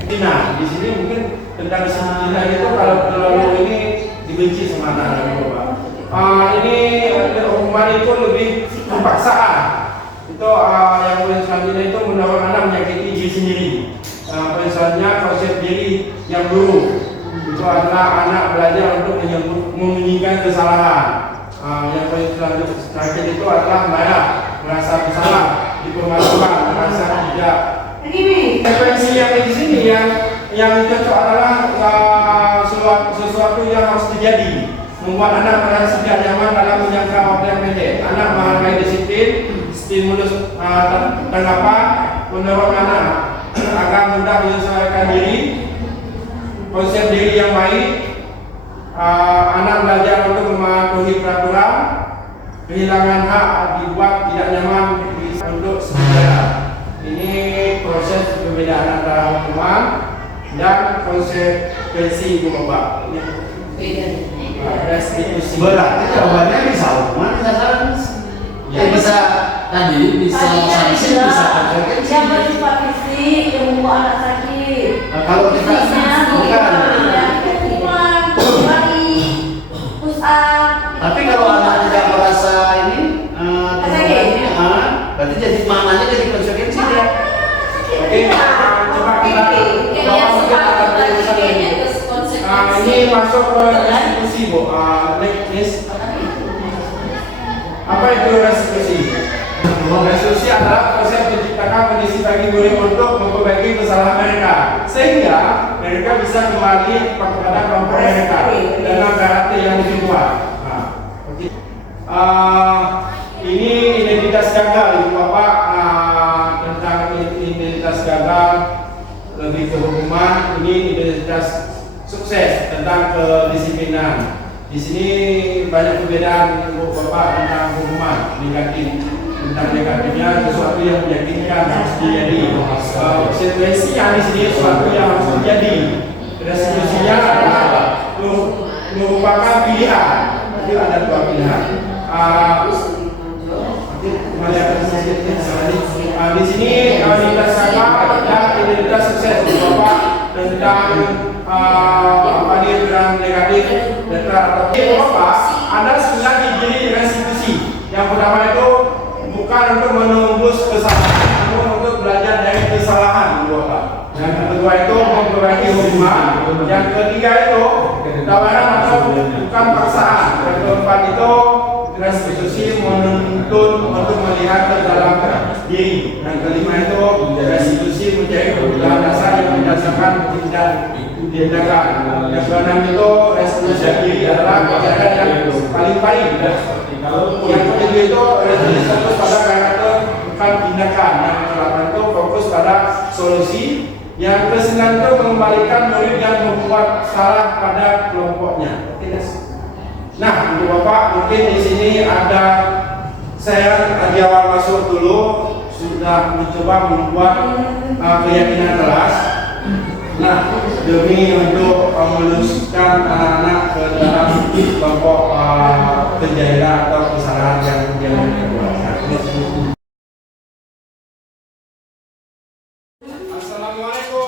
Dina. Di sini mungkin tentang disiplin itu kalau terlalu ini dibenci sama anak-anak Bapak. Ini hukuman itu lebih kepaksaan. Itu yang poin selanjutnya itu mendorong anak menyakiti diri sendiri. Poin selanjutnya konsep diri yang buruk. Itu adalah anak belajar untuk menyembunyikan kesalahan. Yang poin selanjutnya itu adalah merasa bersalah, dipermalukan, merasa tidak. Konsekuensi yang di sini yang cocok adalah sesuatu yang harus terjadi, membuat anak merasa tidak nyaman dalam menjangka waktu yang pendek. Anak menghargai disiplin, stimulus tanggapan, mendorong anak agar mudah menyesuaikan diri, konsep diri yang baik, anak belajar untuk mematuhi peraturan, kehilangan hak dibuat tidak nyaman untuk sejarah. Ini proses perbedaan antara hukuman dan konsekuensi Bu Bapak. Restitusi. Berarti jawabannya bisa hukuman, bisa sanksi. bisa tadi bisa sanksi, bisa konsekuensi. Yang bersifat fisik, yang membawa anak sakit. Nah, kalau kita bukan. Push up. Tapi kalau anak tidak merasa ini, berarti jadi mamanya jadi konsekuensi dia. Oke, coba kita bawa mungkin akan berurusan ini. Ini masuk ke restitusi, Bu. Next. Apa itu restitusi? Restitusi adalah proses menciptakan kondisi bagi murid untuk memperbaiki kesalahan mereka, sehingga mereka bisa kembali kepada kelompok mereka dengan karakter yang lebih kuat. Nah, oke. Ini identitas gagal, Ibu Bapak, tentang identitas gagal lebih ke hukuman. Ini identitas sukses tentang kedisiplinan. Di sini banyak perbedaan Ibu Bapak tentang hukuman negatif. Tentang negatifnya sesuatu yang meyakinkan harus terjadi. Konsekuensinya di sini sesuatu yang harus terjadi. Restitusinya adalah merupakan pilihan. Jadi ada dua pilihan. Di sini identitas gagal dan identitas sukses Bapak tentang apa dia bilang negatif dan Bapak ada sebenarnya diri restitusi. Yang pertama itu bukan untuk menembus kesalahan, namun untuk belajar dari kesalahan Bapak. Yang kedua itu memperbaiki hukuman. Yang ketiga itu tawaran atau bukan paksaan. Yang keempat itu restitusi menuntun untuk melihat ke dalam diri. Yang kelima itu restitusi mencari kebutuhan dasar yang mendasarkan tindakan. Yang keenam itu restitusi diri adalah kebijakan yang paling baik. Yang ketujuh itu restitusi fokus pada karakter bukan tindakan. Yang kedelapan itu fokus pada solusi. Yang kesembilan itu mengembalikan murid yang membuat salah pada kelompoknya. Nah, Ibu Bapak, mungkin di sini ada saya di awal masuk dulu sudah mencoba membuat keyakinan kelas. Nah, demi untuk meluluskan anak-anak ke dalam kelompok penjahit atau kesalahan yang mereka buat. Assalamualaikum.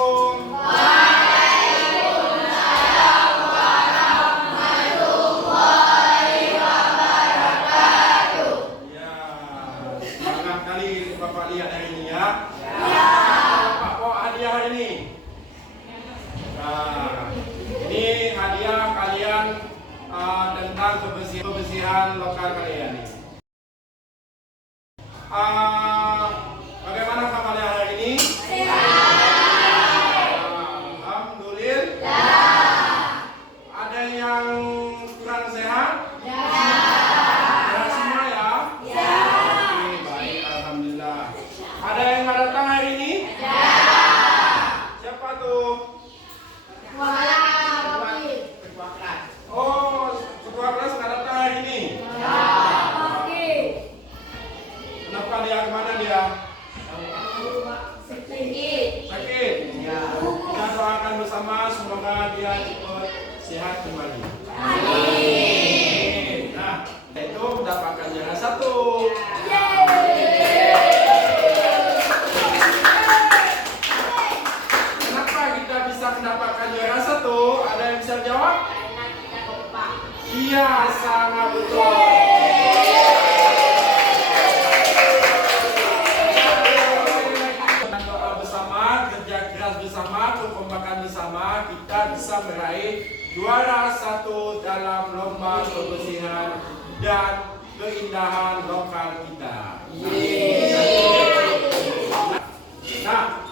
Bapak lihat hari ini ya. Pak, kok hadiah hari ini? Nah, ini hadiah kalian tentang kebersihan lokal kalian. Bagaimana kabarnya hari ini? Alhamdulillah. Ada yang kurang sehat? Ada yang nggak datang hari ini? Ya. Siapa tuh? Ketua kelas. Oh, ketua kelas nggak datang hari ini? Ya. Kenapa dia kemana dia? Sakit. Ya. Kita doakan bersama semoga dia cepat sehat kembali. Amin. Nah, itu mendapatkan juara 1. Mendapatkan juara 1, ada yang bisa jawab? Iya, sangat betul. Dengan doa bersama, kerja keras bersama, kekompakan bersama, kita bisa meraih juara 1 dalam lomba kebersihan dan keindahan lokal kita. Nah,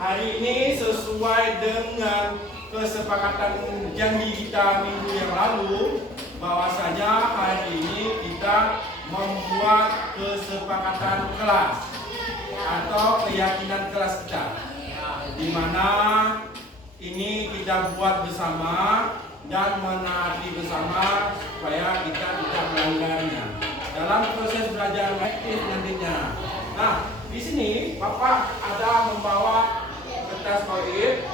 hari ini sesuai dengan kesepakatan janji kita minggu yang lalu, bahwasanya hari ini kita membuat kesepakatan kelas atau keyakinan kelas kita, di mana ini kita buat bersama dan menaati bersama supaya kita tidak melanggarnya dalam proses belajar aktif nantinya. Nah, di sini Bapak ada membawa kertas poin.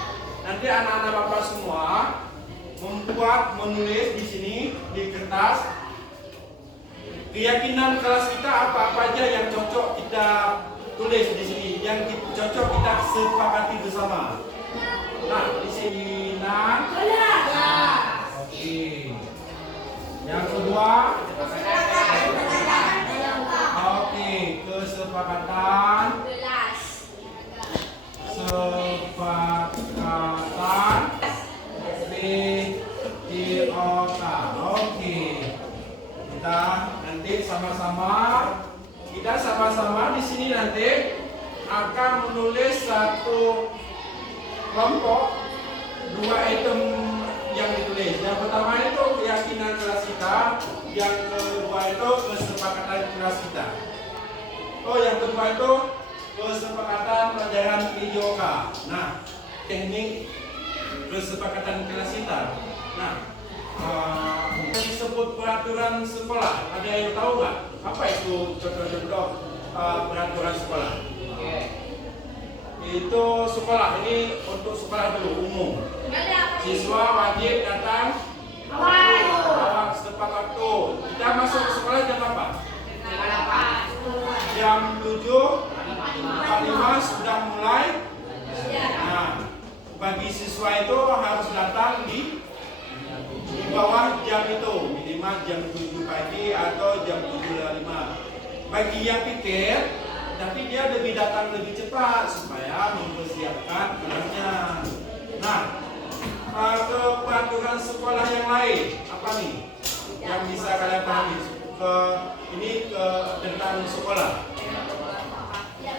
Nanti anak-anak Bapak semua menulis di sini di kertas keyakinan kelas kita apa aja yang cocok kita tulis di sini, yang cocok kita sepakati bersama. Nah, di sini oke. Yang kedua, oke, kesepakatan BIOK. Oke. Kita nanti sama-sama di sini nanti akan menulis satu kelompok, dua item yang ditulis. Yang pertama itu keyakinan kelas kita, yang kedua itu kesepakatan kelas kita. Oh, yang kedua itu kesepakatan pelajaran IJOK. Nah, teknik kesepakatan kelas kita. Nah, disebut peraturan sekolah. Ada yang tahu nggak? Apa itu contoh-contoh peraturan sekolah? Itu sekolah, ini untuk sekolah dulu umum. Siswa wajib datang awal setepat waktu. Kita masuk ke sekolah jam berapa? Jam 7.45 sudah mulai. Nah, bagi siswa itu harus datang di bawah jam itu, minimal jam 7 pagi atau jam 7.05. Bagi yang pikir, tapi dia lebih datang lebih cepat supaya mempersiapkan kelasnya. Nah, ke peraturan sekolah yang lain apa nih yang bisa kalian pahami? Ini tentang sekolah.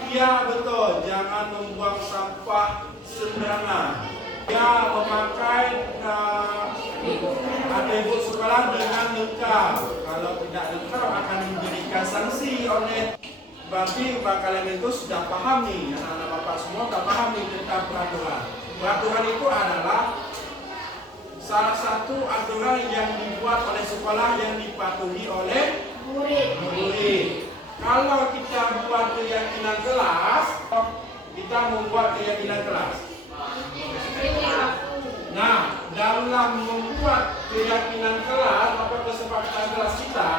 Iya betul, jangan membuang sampah sembarangan. Ya, memakai atribut sekolah dengan lengkap. Kalau tidak lengkap akan diberikan sanksi oleh. Berarti kalian itu sudah paham nih, anak-anak bapak semua sudah paham nih tentang peraturan. Peraturan itu adalah salah satu aturan yang dibuat oleh sekolah yang dipatuhi oleh murid. Kalau kita buat keyakinan kelas, kita membuat keyakinan kelas. Nah, dalam membuat keyakinan kelas atau kesepakatan kelas kita,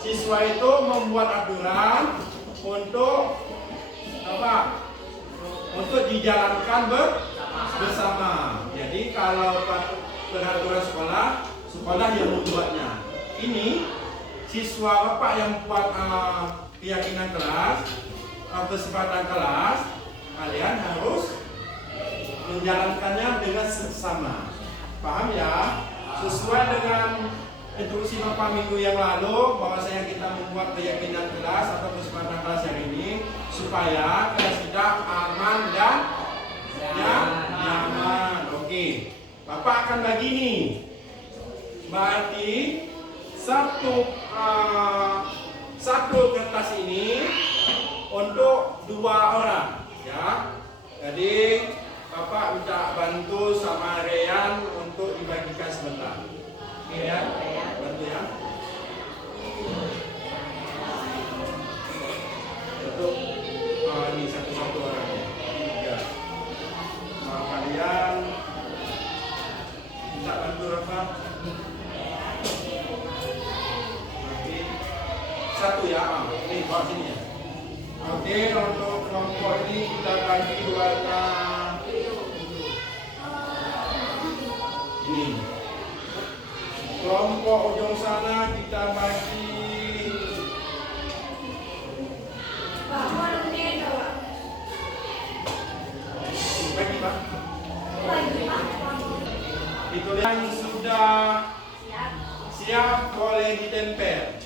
siswa itu membuat aturan untuk apa? Untuk dijalankan bersama. Jadi kalau peraturan sekolah yang membuatnya. Ini siswa bapak yang buat keyakinan kelas, kesepakatan kelas, kalian harus menjalankannya dengan seksama. Paham ya? Sesuai dengan instruksi bapak minggu yang lalu, bahwasanya kita membuat keyakinan kelas atau kesepakatan kelas yang ini supaya kelas kita aman dan nyaman. Oke, bapak akan bagi nih. Berarti satu kertas ini untuk 2 orang, ya. Jadi bapak minta bantu sama Reyan untuk dibagikan sebentar. Oke ya, bantu ya. Untuk ini satu-satu orangnya. Ya. Kalian minta bantu apa? Satu ya, ini bawa sini ya. Oke, untuk kelompok ini kita bagi 2 ini. Kelompok ujung sana kita bagi Pak. Itu yang sudah siap boleh ditempel.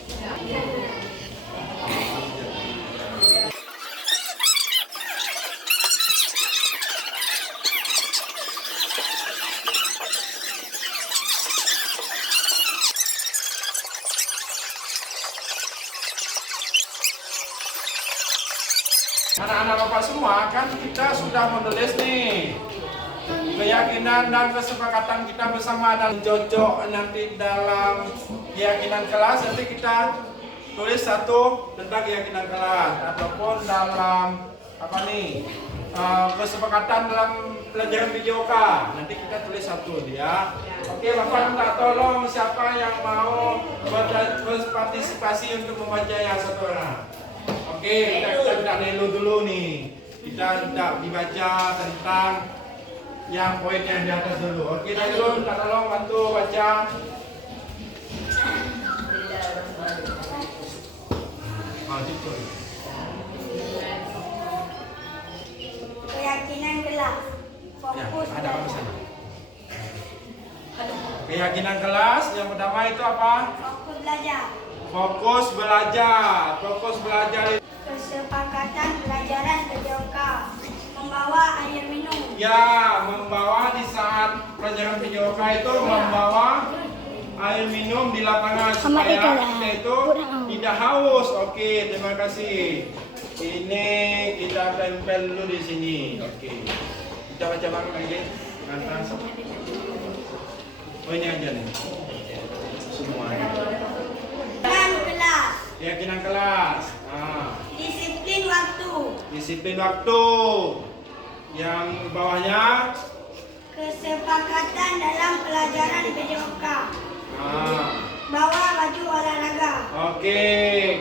Anak-anak bapak semua kan kita sudah menulis nih keyakinan dan kesepakatan kita bersama dan cocok nanti dalam keyakinan kelas. Nanti kita tulis satu tentang keyakinan kelas ataupun dalam apa nih kesepakatan dalam pelajaran PJOK. Nanti kita tulis satu ya. Oke, Bapak minta tolong siapa yang mau berpartisipasi untuk membacanya satu orang. Oke, kita minta dulu nih. Kita minta dibaca tentang yang poin yang di atas dulu. Oke, dulu minta tolong bantu baca. Keyakinan kelas, fokus Ya, ada apa di belajar. sana? Keyakinan kelas yang pertama itu apa? Fokus belajar. Fokus belajar. Fokus belajar itu Kesepakatan pelajaran PJOK, membawa air minum. ya membawa di saat pelajaran PJOK itu membawa air minum di lapangan supaya kita itu tidak haus. Oke, terima kasih. Ini kita tempel dulu di sini. Oke. Kita baca bareng lagi. Antara oh ini aja nih. Semuanya. Dan kelas, Keyakinan kelas. disiplin waktu. Disiplin waktu. Yang bawahnya Kesepakatan dalam pelajaran PJOK, bawa baju olahraga. Oke,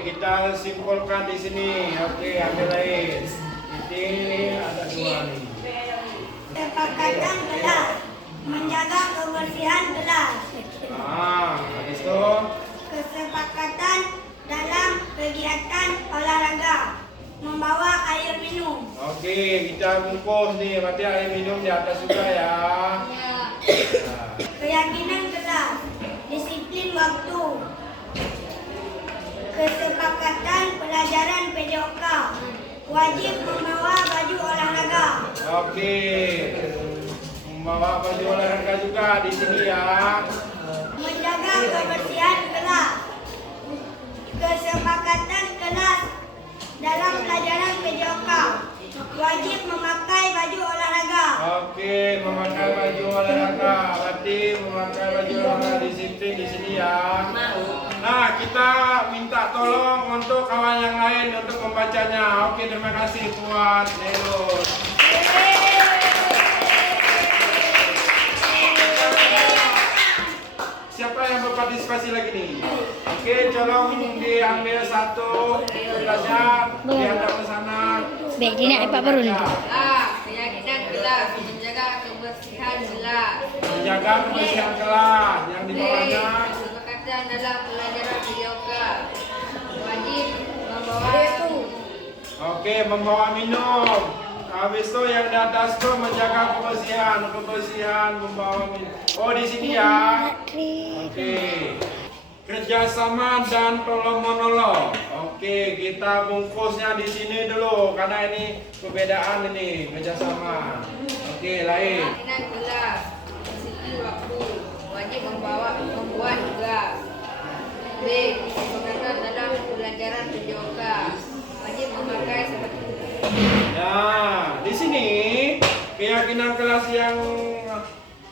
kita simpulkan di sini. Oke, ambil lain. Ini ada dua nih. Kesepakatan kelas, menjaga kebersihan kelas. Habis itu Kesepakatan dalam kegiatan olahraga, membawa air minum. oke, kita bungkus nih. Berarti air minum di atas juga ya. Nah, Keyakinan kelas, disiplin waktu. Kesepakatan pelajaran PJOK, wajib membawa baju olahraga. oke. Membawa baju olahraga juga di sini ya. Menjaga kebersihan kelas. Kesepakatan kelas dalam pelajaran PJOK, wajib memakai baju olahraga. Oke, memakai baju olahraga. Berarti memakai baju olahraga disiplin di sini ya. Nah, kita minta tolong untuk kawan yang lain untuk membacanya. Oke, terima kasih buat Nelus. Siapa yang berpartisipasi lagi nih? Oke, tolong diambil satu belajar diantar ke sana. Baik, dia nak dapat baru nanti. Keyakinan kelas, menjaga kebersihan kelas. Menjaga kebersihan kelas. Yang di bawahnya Kesepakatan dalam pelajaran PJOK, wajib membawa oke, membawa minum. Habis itu yang di atas itu menjaga kebersihan, membawa minum. Oh, di sini ya. Oke. Kerjasama dan tolong menolong. Oke, kita bungkusnya di sini dulu karena ini perbedaan ini kerjasama. Oke, lain. keyakinan kelas, disiplin waktu, wajib membuat tugas. B. Kesepakatan dalam pelajaran PJOK, wajib memakai sepatu. Nah, di sini keyakinan kelas yang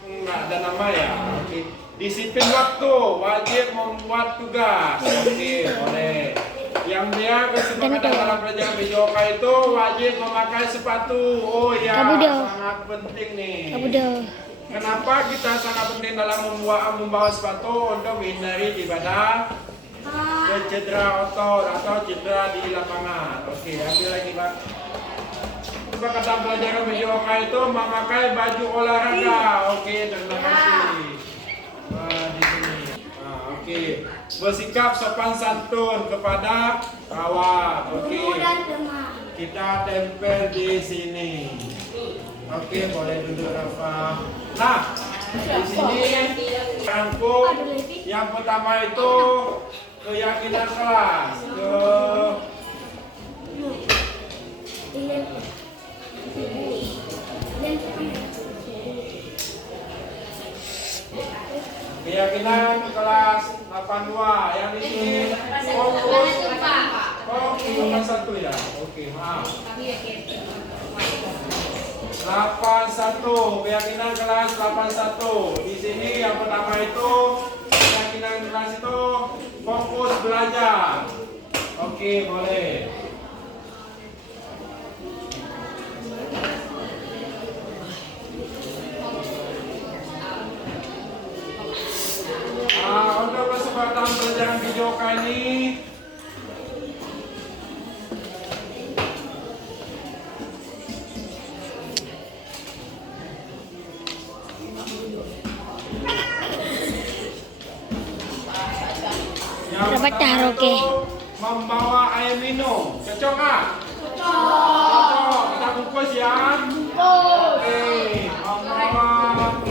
nggak ada nama ya. Oke. Disiplin waktu, wajib membuat tugas. Oke, boleh. Yang dia kesepakatan dalam pelajaran PJOK itu wajib memakai sepatu. Oh ya, sangat penting nih. Kenapa kita sangat penting dalam membawa sepatu untuk menghindari daripada cedera otot atau cedera di lapangan. Oke, ambil lagi Pak. Kesepakatan pelajaran PJOK itu memakai baju olahraga. Oke, terima kasih. Di sini. Oke. Bersikap sopan santun kepada kawan. Oke. Guru dan teman. Kita tempel di sini. Oke, boleh duduk Rafa. Nah, di sini rangkum yang pertama itu keyakinan kelas. Keyakinan kelas 82 yang di sini fokus. Oh, bukan satu ya. Oke, maaf. 81 keyakinan kelas 81. Di sini yang pertama itu keyakinan kelas itu fokus belajar. Oke, boleh. PJOK ini yang Dapat pertama karaoke. itu membawa air minum. Cocok nggak? Cocok. Kita bungkus ya. Oke. Membawa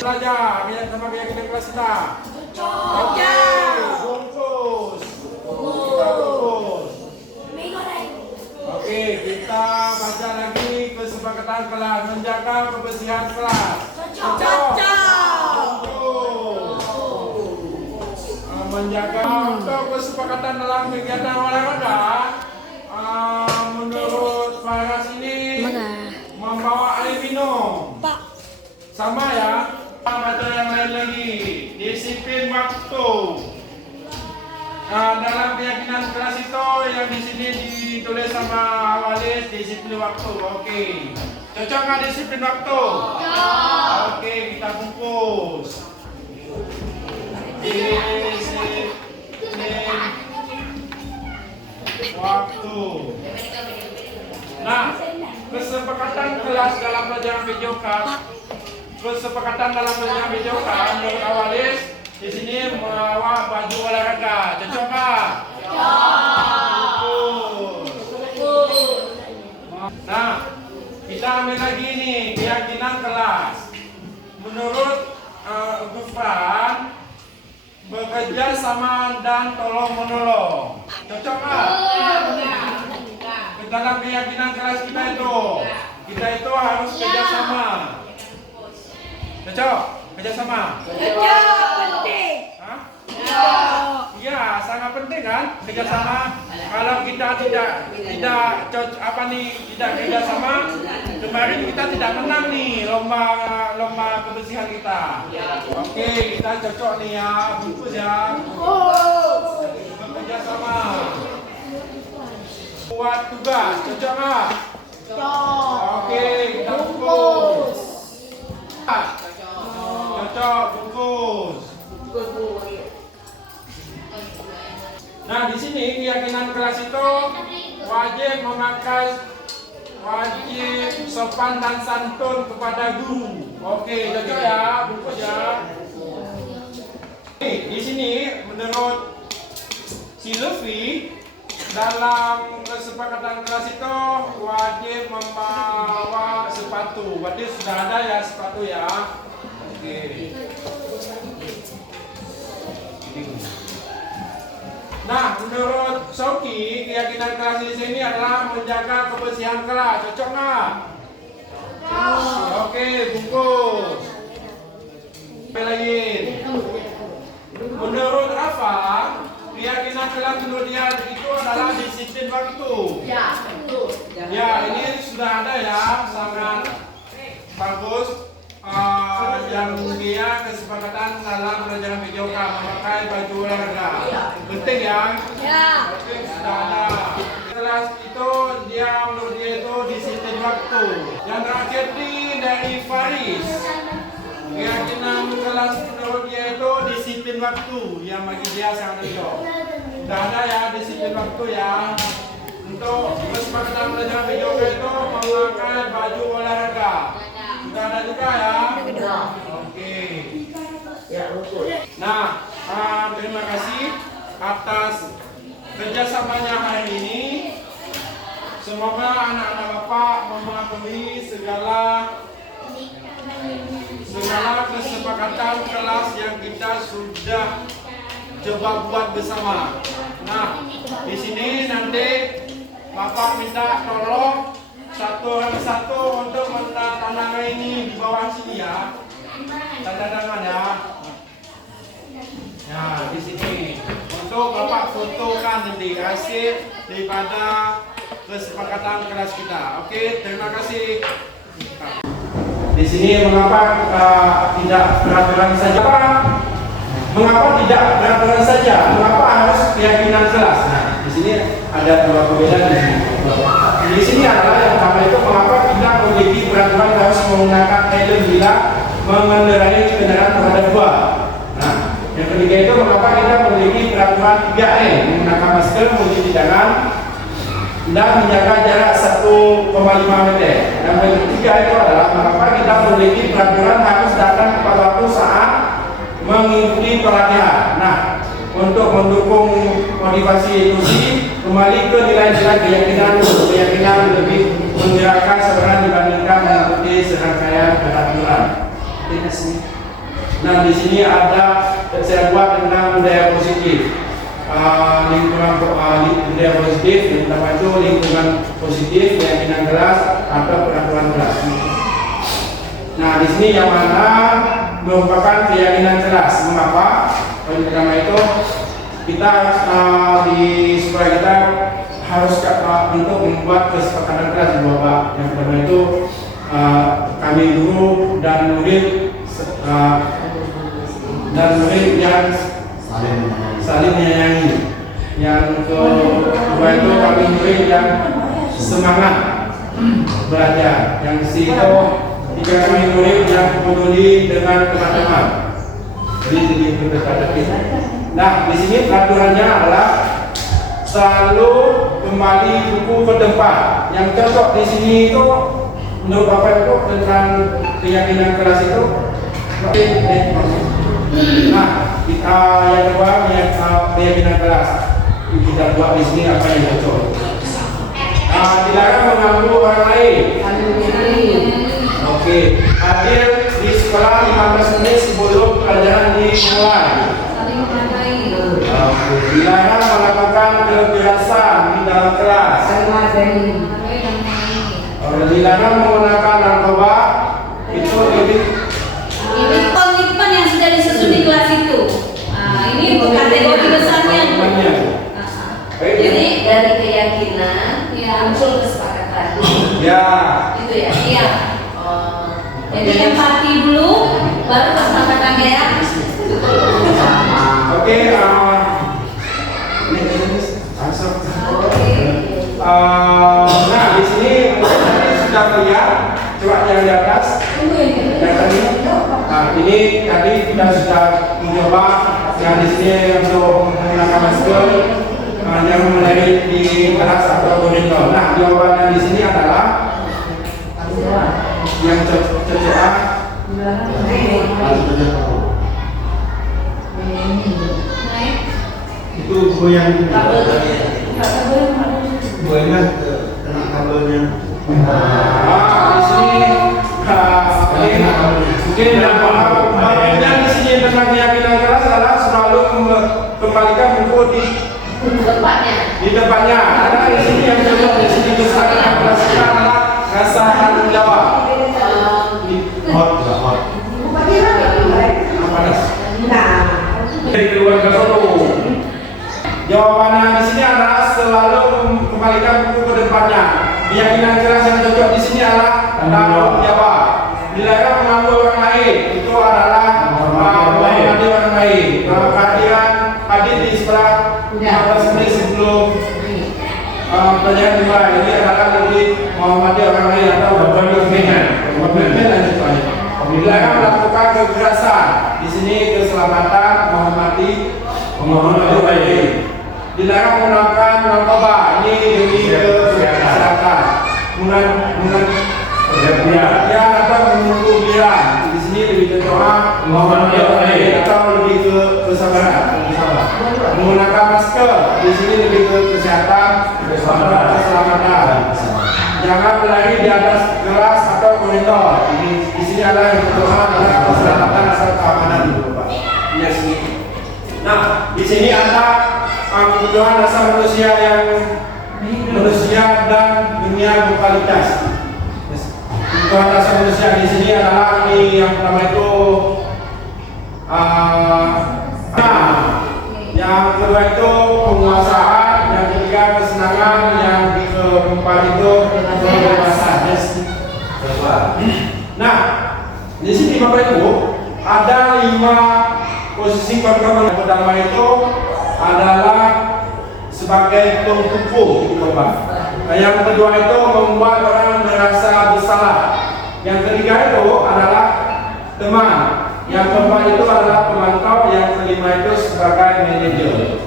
belajar biar sama keyakinan kelas kita. Oke. Bungkus. Kita bungkus. Oke, kita baca lagi kesepakatan kelas menjaga kebersihan kelas. Cocok. Menjaga untuk kesepakatan dalam kegiatan olahraga. Menurut Faras ini membawa air minum. Sama ya. Baca yang lain lagi. Disiplin waktu. Dalam keyakinan kelas itu yang di sini ditulis sama Walis disiplin waktu. Oke. Cocok nggak disiplin waktu? Oke, kita bungkus. Disiplin waktu. Nah, kesepakatan kelas dalam pelajaran PJOK, menurut Awalis di sini membawa baju olahraga. Cocok nggak? Nah, kita ambil lagi nih keyakinan kelas. Menurut Gufran, bekerja sama dan tolong menolong. Cocok nggak? Dalam keyakinan kelas kita itu harus kerjasama. Cocok? Kerjasama? Hah? Iya, sangat penting kan kerjasama. Kalau kita tidak kerjasama, kemarin kita tidak menang nih lomba kebersihan kita. Oke, kita cocok nih ya, bungkus ya. Bekerjasama. Buat tugas, cocok nggak? Oke, kita bungkus. Cocok, bungkus. Nah, di sini keyakinan kelas itu wajib sopan dan santun kepada guru. Oke, cocok ya, bungkus ya. Di sini menurut si Luffy dalam kesepakatan kelas itu wajib membawa sepatu. Berarti sudah ada ya sepatu ya. Oke. Nah, menurut Soki, keyakinan kelas di sini adalah menjaga kebersihan kelas. Cocok nggak? Oke, bungkus. Apa lagi? Menurut Rafa, keyakinan kelas menurut dia itu adalah disiplin waktu. Ya, ini sudah ada ya, sangat bagus. Yang dia kesepakatan dalam pelajaran PJOK memakai baju olahraga. Penting ya? Oke, sudah ada. Kelas itu menurut dia itu disiplin waktu. Yang terakhir dari Faris. Keyakinan kelas menurut dia itu disiplin waktu. Yang bagi dia sangat cocok. Sudah ada ya disiplin waktu ya. Untuk kesepakatan pelajaran PJOK itu memakai baju olahraga. Sudah ada juga ya? Oke. Nah, terima kasih atas kerjasamanya hari ini. Semoga anak-anak Bapak mematuhi segala kesepakatan kelas yang kita sudah coba buat bersama. Nah, di sini nanti Bapak minta tolong satu untuk menandatangani ini di bawah sini ya. Tanda tangan ya. Ya, di sini. Untuk Bapak fotokan nanti hasil daripada kesepakatan kelas kita. Oke, terima kasih. Di sini mengapa tidak peraturan saja? Mengapa tidak peraturan saja? Mengapa harus keyakinan kelas? Nah, di sini ada dua perbedaan di sini. Di sini adalah yang pertama itu mengapa kita memiliki peraturan harus menggunakan helm bila mengendarai kendaraan roda dua. Nah, yang ketiga itu mengapa kita memiliki cuma 3M, menggunakan masker, mencuci tangan, dan menjaga jarak 1,5 meter. Dan yang ketiga itu adalah mengapa kita memiliki peraturan harus datang tepat waktu saat mengikuti pelatihan. Nah, untuk mendukung motivasi inklusi, kembali ke nilai-nilai keyakinan lebih menggerakkan seorang dibandingkan mengikuti serangkaian peraturan. Nah, di sini ada saya buat tentang budaya positif. Lingkungan budaya positif, yang pertama itu lingkungan positif, keyakinan kelas atau peraturan kelas. Nah, di sini yang mana merupakan keyakinan kelas. Mengapa? Yang pertama itu kita di sekolah kita harus untuk membuat kesepakatan kelas di bawah. Yang pertama itu kami guru dan murid yang saling menyayangi. Yang kedua itu kami murid yang semangat belajar. Yang itu tiga kami murid yang peduli dengan teman-teman. Jadi lebih. Nah, di sini peraturannya adalah selalu kembali buku ke tempat. Yang cocok di sini itu menurut Bapak itu tentang keyakinan kelas itu. Nah, kita yang kedua keyakinan kelas. Kita buat di sini apa yang cocok. Dilarang mengganggu orang lain. Oke, hadir di sekolah 15 menit sebelum pelajaran dimulai. Dilarang melakukan kekerasan di dalam kelas. Dilarang menggunakan narkoba. Itu lebih. Ini komitmen yang sudah disusun di kelas itu. Ini kategori besarnya. Jadi dari keyakinan muncul kesepakatan. Ya. Itu ya. Iya. Jadi empati dulu, baru kesepakatan ya. Oke, nah di sini tadi sudah lihat, coba yang di atas, yang tadi. Nah ini tadi kita sudah mencoba yang di sini untuk menggunakan masker yang mulai di kelas atau monitor. Nah jawabannya di sini adalah yang cocok. Itu goyang goyang kena kabelnya. Di sini mungkin yang di sini tentang keyakinan keras adalah selalu kembalikan buku di tempatnya. Karena di sini yang cocok di sini besar yang berasal adalah rasa tanggung jawab. Hot. Panas. Dari keluarga solo. Jawabannya di sini adalah selalu kembalikan buku ke depannya. Keyakinan keras yang cocok di sini adalah tanggung jawab. Dilarang mengganggu orang lain. Itu adalah menghormati orang lain. Kehadiran hadir di sekolah 15 menit sebelum pelajaran dimulai. Ini adalah lebih menghormati orang lain atau berkomitmen. Dilarang melakukan kekerasan. Di sini keselamatan, menghormati orang lain. Dilarang menggunakan narkoba. Ini demi kesehatan. Ya atau menunggu bilang. Di sini lebih cocok menghormati orang lain atau lebih ke kesabaran. Menggunakan masker. Di sini lebih ke kesehatan, keselamatan. Jangan berlari di atas kelas atau monitor. Di sini ada yang pertama adalah keselamatan asal keamanan dulu, Pak. Iya sini. Nah, di sini ada kebutuhan dasar manusia dan dunia berkualitas. Kebutuhan dasar manusia di sini adalah yang pertama itu yang kedua itu penguasaan, yang ketiga kesenangan, yang keempat itu kebebasan. Nah, di sini Bapak Ibu ada 5 posisi pertama. Yang pertama itu adalah sebagai penghukum, Bapak. Nah, yang kedua itu membuat orang merasa bersalah. Yang ketiga itu adalah teman. Yang keempat itu adalah pemantau. Yang kelima itu sebagai manajer.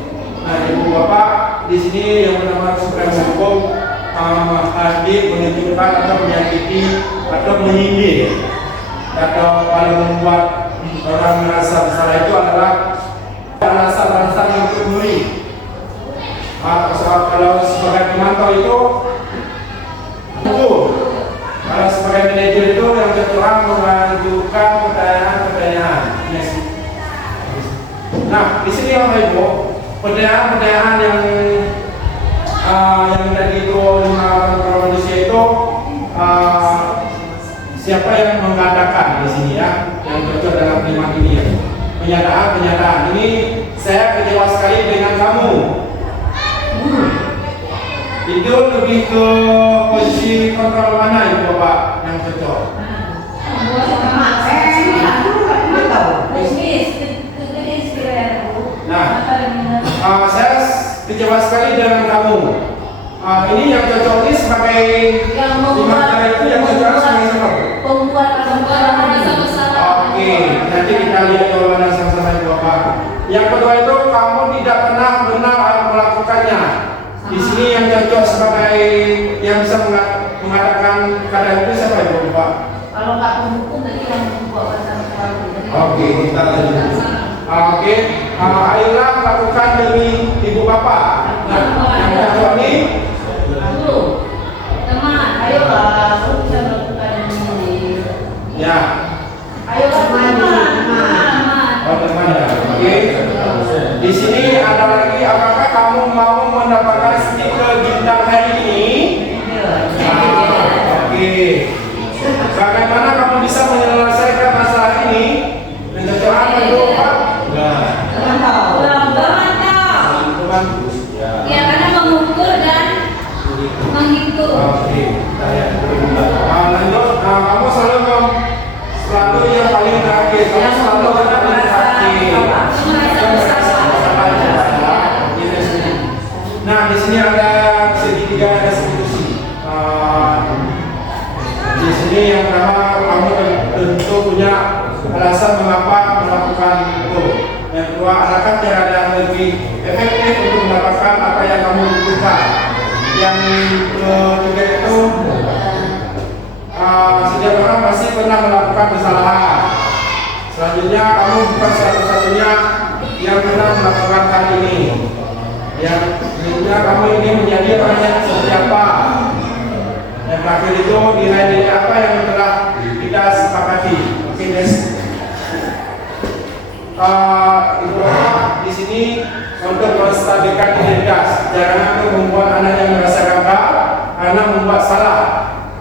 mengganggu, menunjukkan atau menyakiti atau menyindir atau kalau membuat orang merasa bersalah itu adalah alasan-alasan yang untuk muri. Kalau sebagai pemantau itu kalau sebagai manajer itu yang ketua mengajukan pertanyaan-pertanyaan. Nah, di sini Bapak Ibu, pertanyaan-pertanyaan yang tadi itu 5 manusia itu siapa yang mengatakan di sini ya, yang cocok dalam 5 ini ya. Penyataan ini saya kecewa sekali dengan kamu. Itu lebih ke posisi kontrol mana itu Bapak yang cocok? Nah, saya kecewa sekali dengan kamu. Ini yang cocok ini sebagai yang lima cara itu yang cocok sebagai siapa? pembuat sama-sama. Oke, nanti kita lihat jawaban sama-sama itu Bapak. Yang kedua itu kamu tidak pernah benar melakukannya. Di sini yang cocok sebagai yang bisa mengatakan keadaan itu siapa itu Bapak? Kalau Pak Pembuku tadi yang membuat pasal-pasal. Oke, kita lanjut. Oke, ayolah lakukan demi ibu bapak. Nah, yang cocok ini teman, ayolah, kamu bisa melakukan ini. ya. Ayolah teman. Oh, teman ya. Oke. Di sini ada lagi, apakah kamu mau mendapatkan stiker bintang hari ini? Oke. Bagaimana kamu bisa menyelesaikan masalah ini? Mencocokan itu Pak? Kurang banget kau. Ya karena mengukur dan menghitung. Oke, kita lihat dulu. Lanjut, kamu selalu yang paling terakhir. Kamu selalu yang paling terakhir. Nah, di sini ada segitiga restitusi. Di sini yang pertama kamu tentu punya alasan mengapa melakukan itu. Yang kedua, adakah cara yang lebih efektif untuk mendapatkan apa yang kamu butuhkan? Yang ketiga itu setiap orang pasti pernah melakukan kesalahan. Selanjutnya kamu bukan satu-satunya yang pernah melakukan hal ini. Yang selanjutnya kamu ini menjadi orang yang seperti apa? Yang terakhir itu nilai-nilai apa yang telah kita sepakati. Oke, guys. Ibu bapak di sini untuk menstabilkan identitas, jangan untuk membuat anak yang merasa gagal karena membuat salah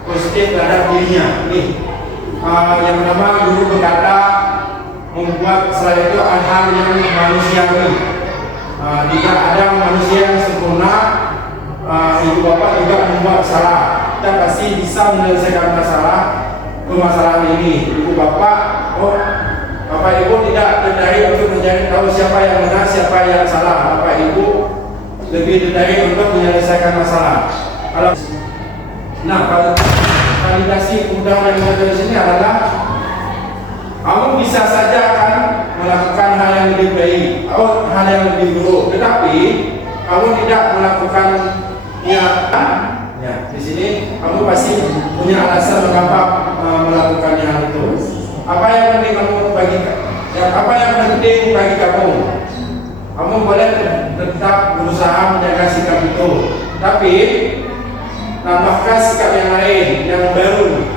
positif terhadap dirinya. Nih, yang pertama guru berkata membuat salah itu hal yang manusiawi. Tidak ada manusia yang sempurna. Ibu bapak juga membuat salah. Kita pasti bisa menyelesaikan permasalahan ini. Ibu bapak, Bapak Ibu tidak tertarik untuk mencari tahu siapa yang benar, siapa yang salah. Bapak Ibu lebih tertarik untuk menyelesaikan masalah. Kalau validasi undang yang ada di sini adalah kamu bisa saja akan melakukan hal yang lebih baik atau hal yang lebih buruk, tetapi kamu tidak melakukannya. Ya, di sini kamu pasti punya alasan mengapa melakukannya hal itu. Apa yang penting kamu bagikan? Apa yang penting bagi kamu? Kamu boleh tetap berusaha menjaga sikap itu, tapi tambahkan sikap yang lain, yang baru.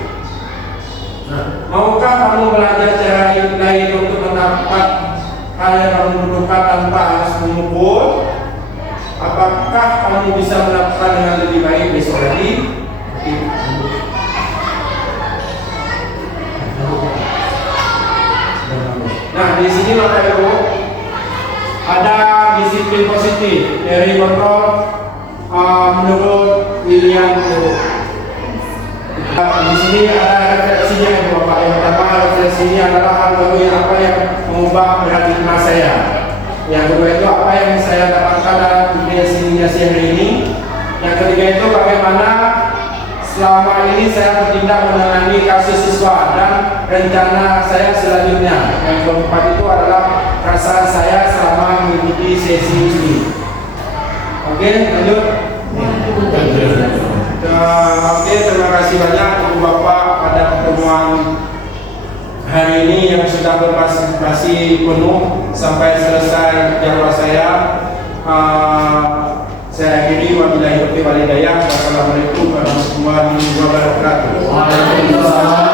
Maukah kamu belajar cara lain untuk mendapat hal yang kamu butuhkan tanpa harus memukul? Apakah kamu bisa melakukan dengan lebih baik besok lagi? Nah, di sini Bapak Ibu ada disiplin positif dari kontrol menurut William Guru. Di sini ada refleksinya itu Bapak. Yang pertama refleksi ini adalah hal baru yang apa yang mengubah paradigma saya. Yang kedua itu apa yang saya dapatkan dalam investigasi hari ini. Yang ketiga itu bagaimana selama ini saya bertindak menangani kasus siswa dan rencana saya selanjutnya. Yang keempat itu adalah perasaan saya selama mengikuti sesi ini. Oke, lanjut. Oke, terima kasih banyak Ibu Bapak pada pertemuan hari ini yang sudah berpartisipasi penuh sampai selesai jadwal saya. Saya akhiri wabillahi taufiq wal hidayah. Wassalamualaikum warahmatullahi wabarakatuh. Waalaikumsalam.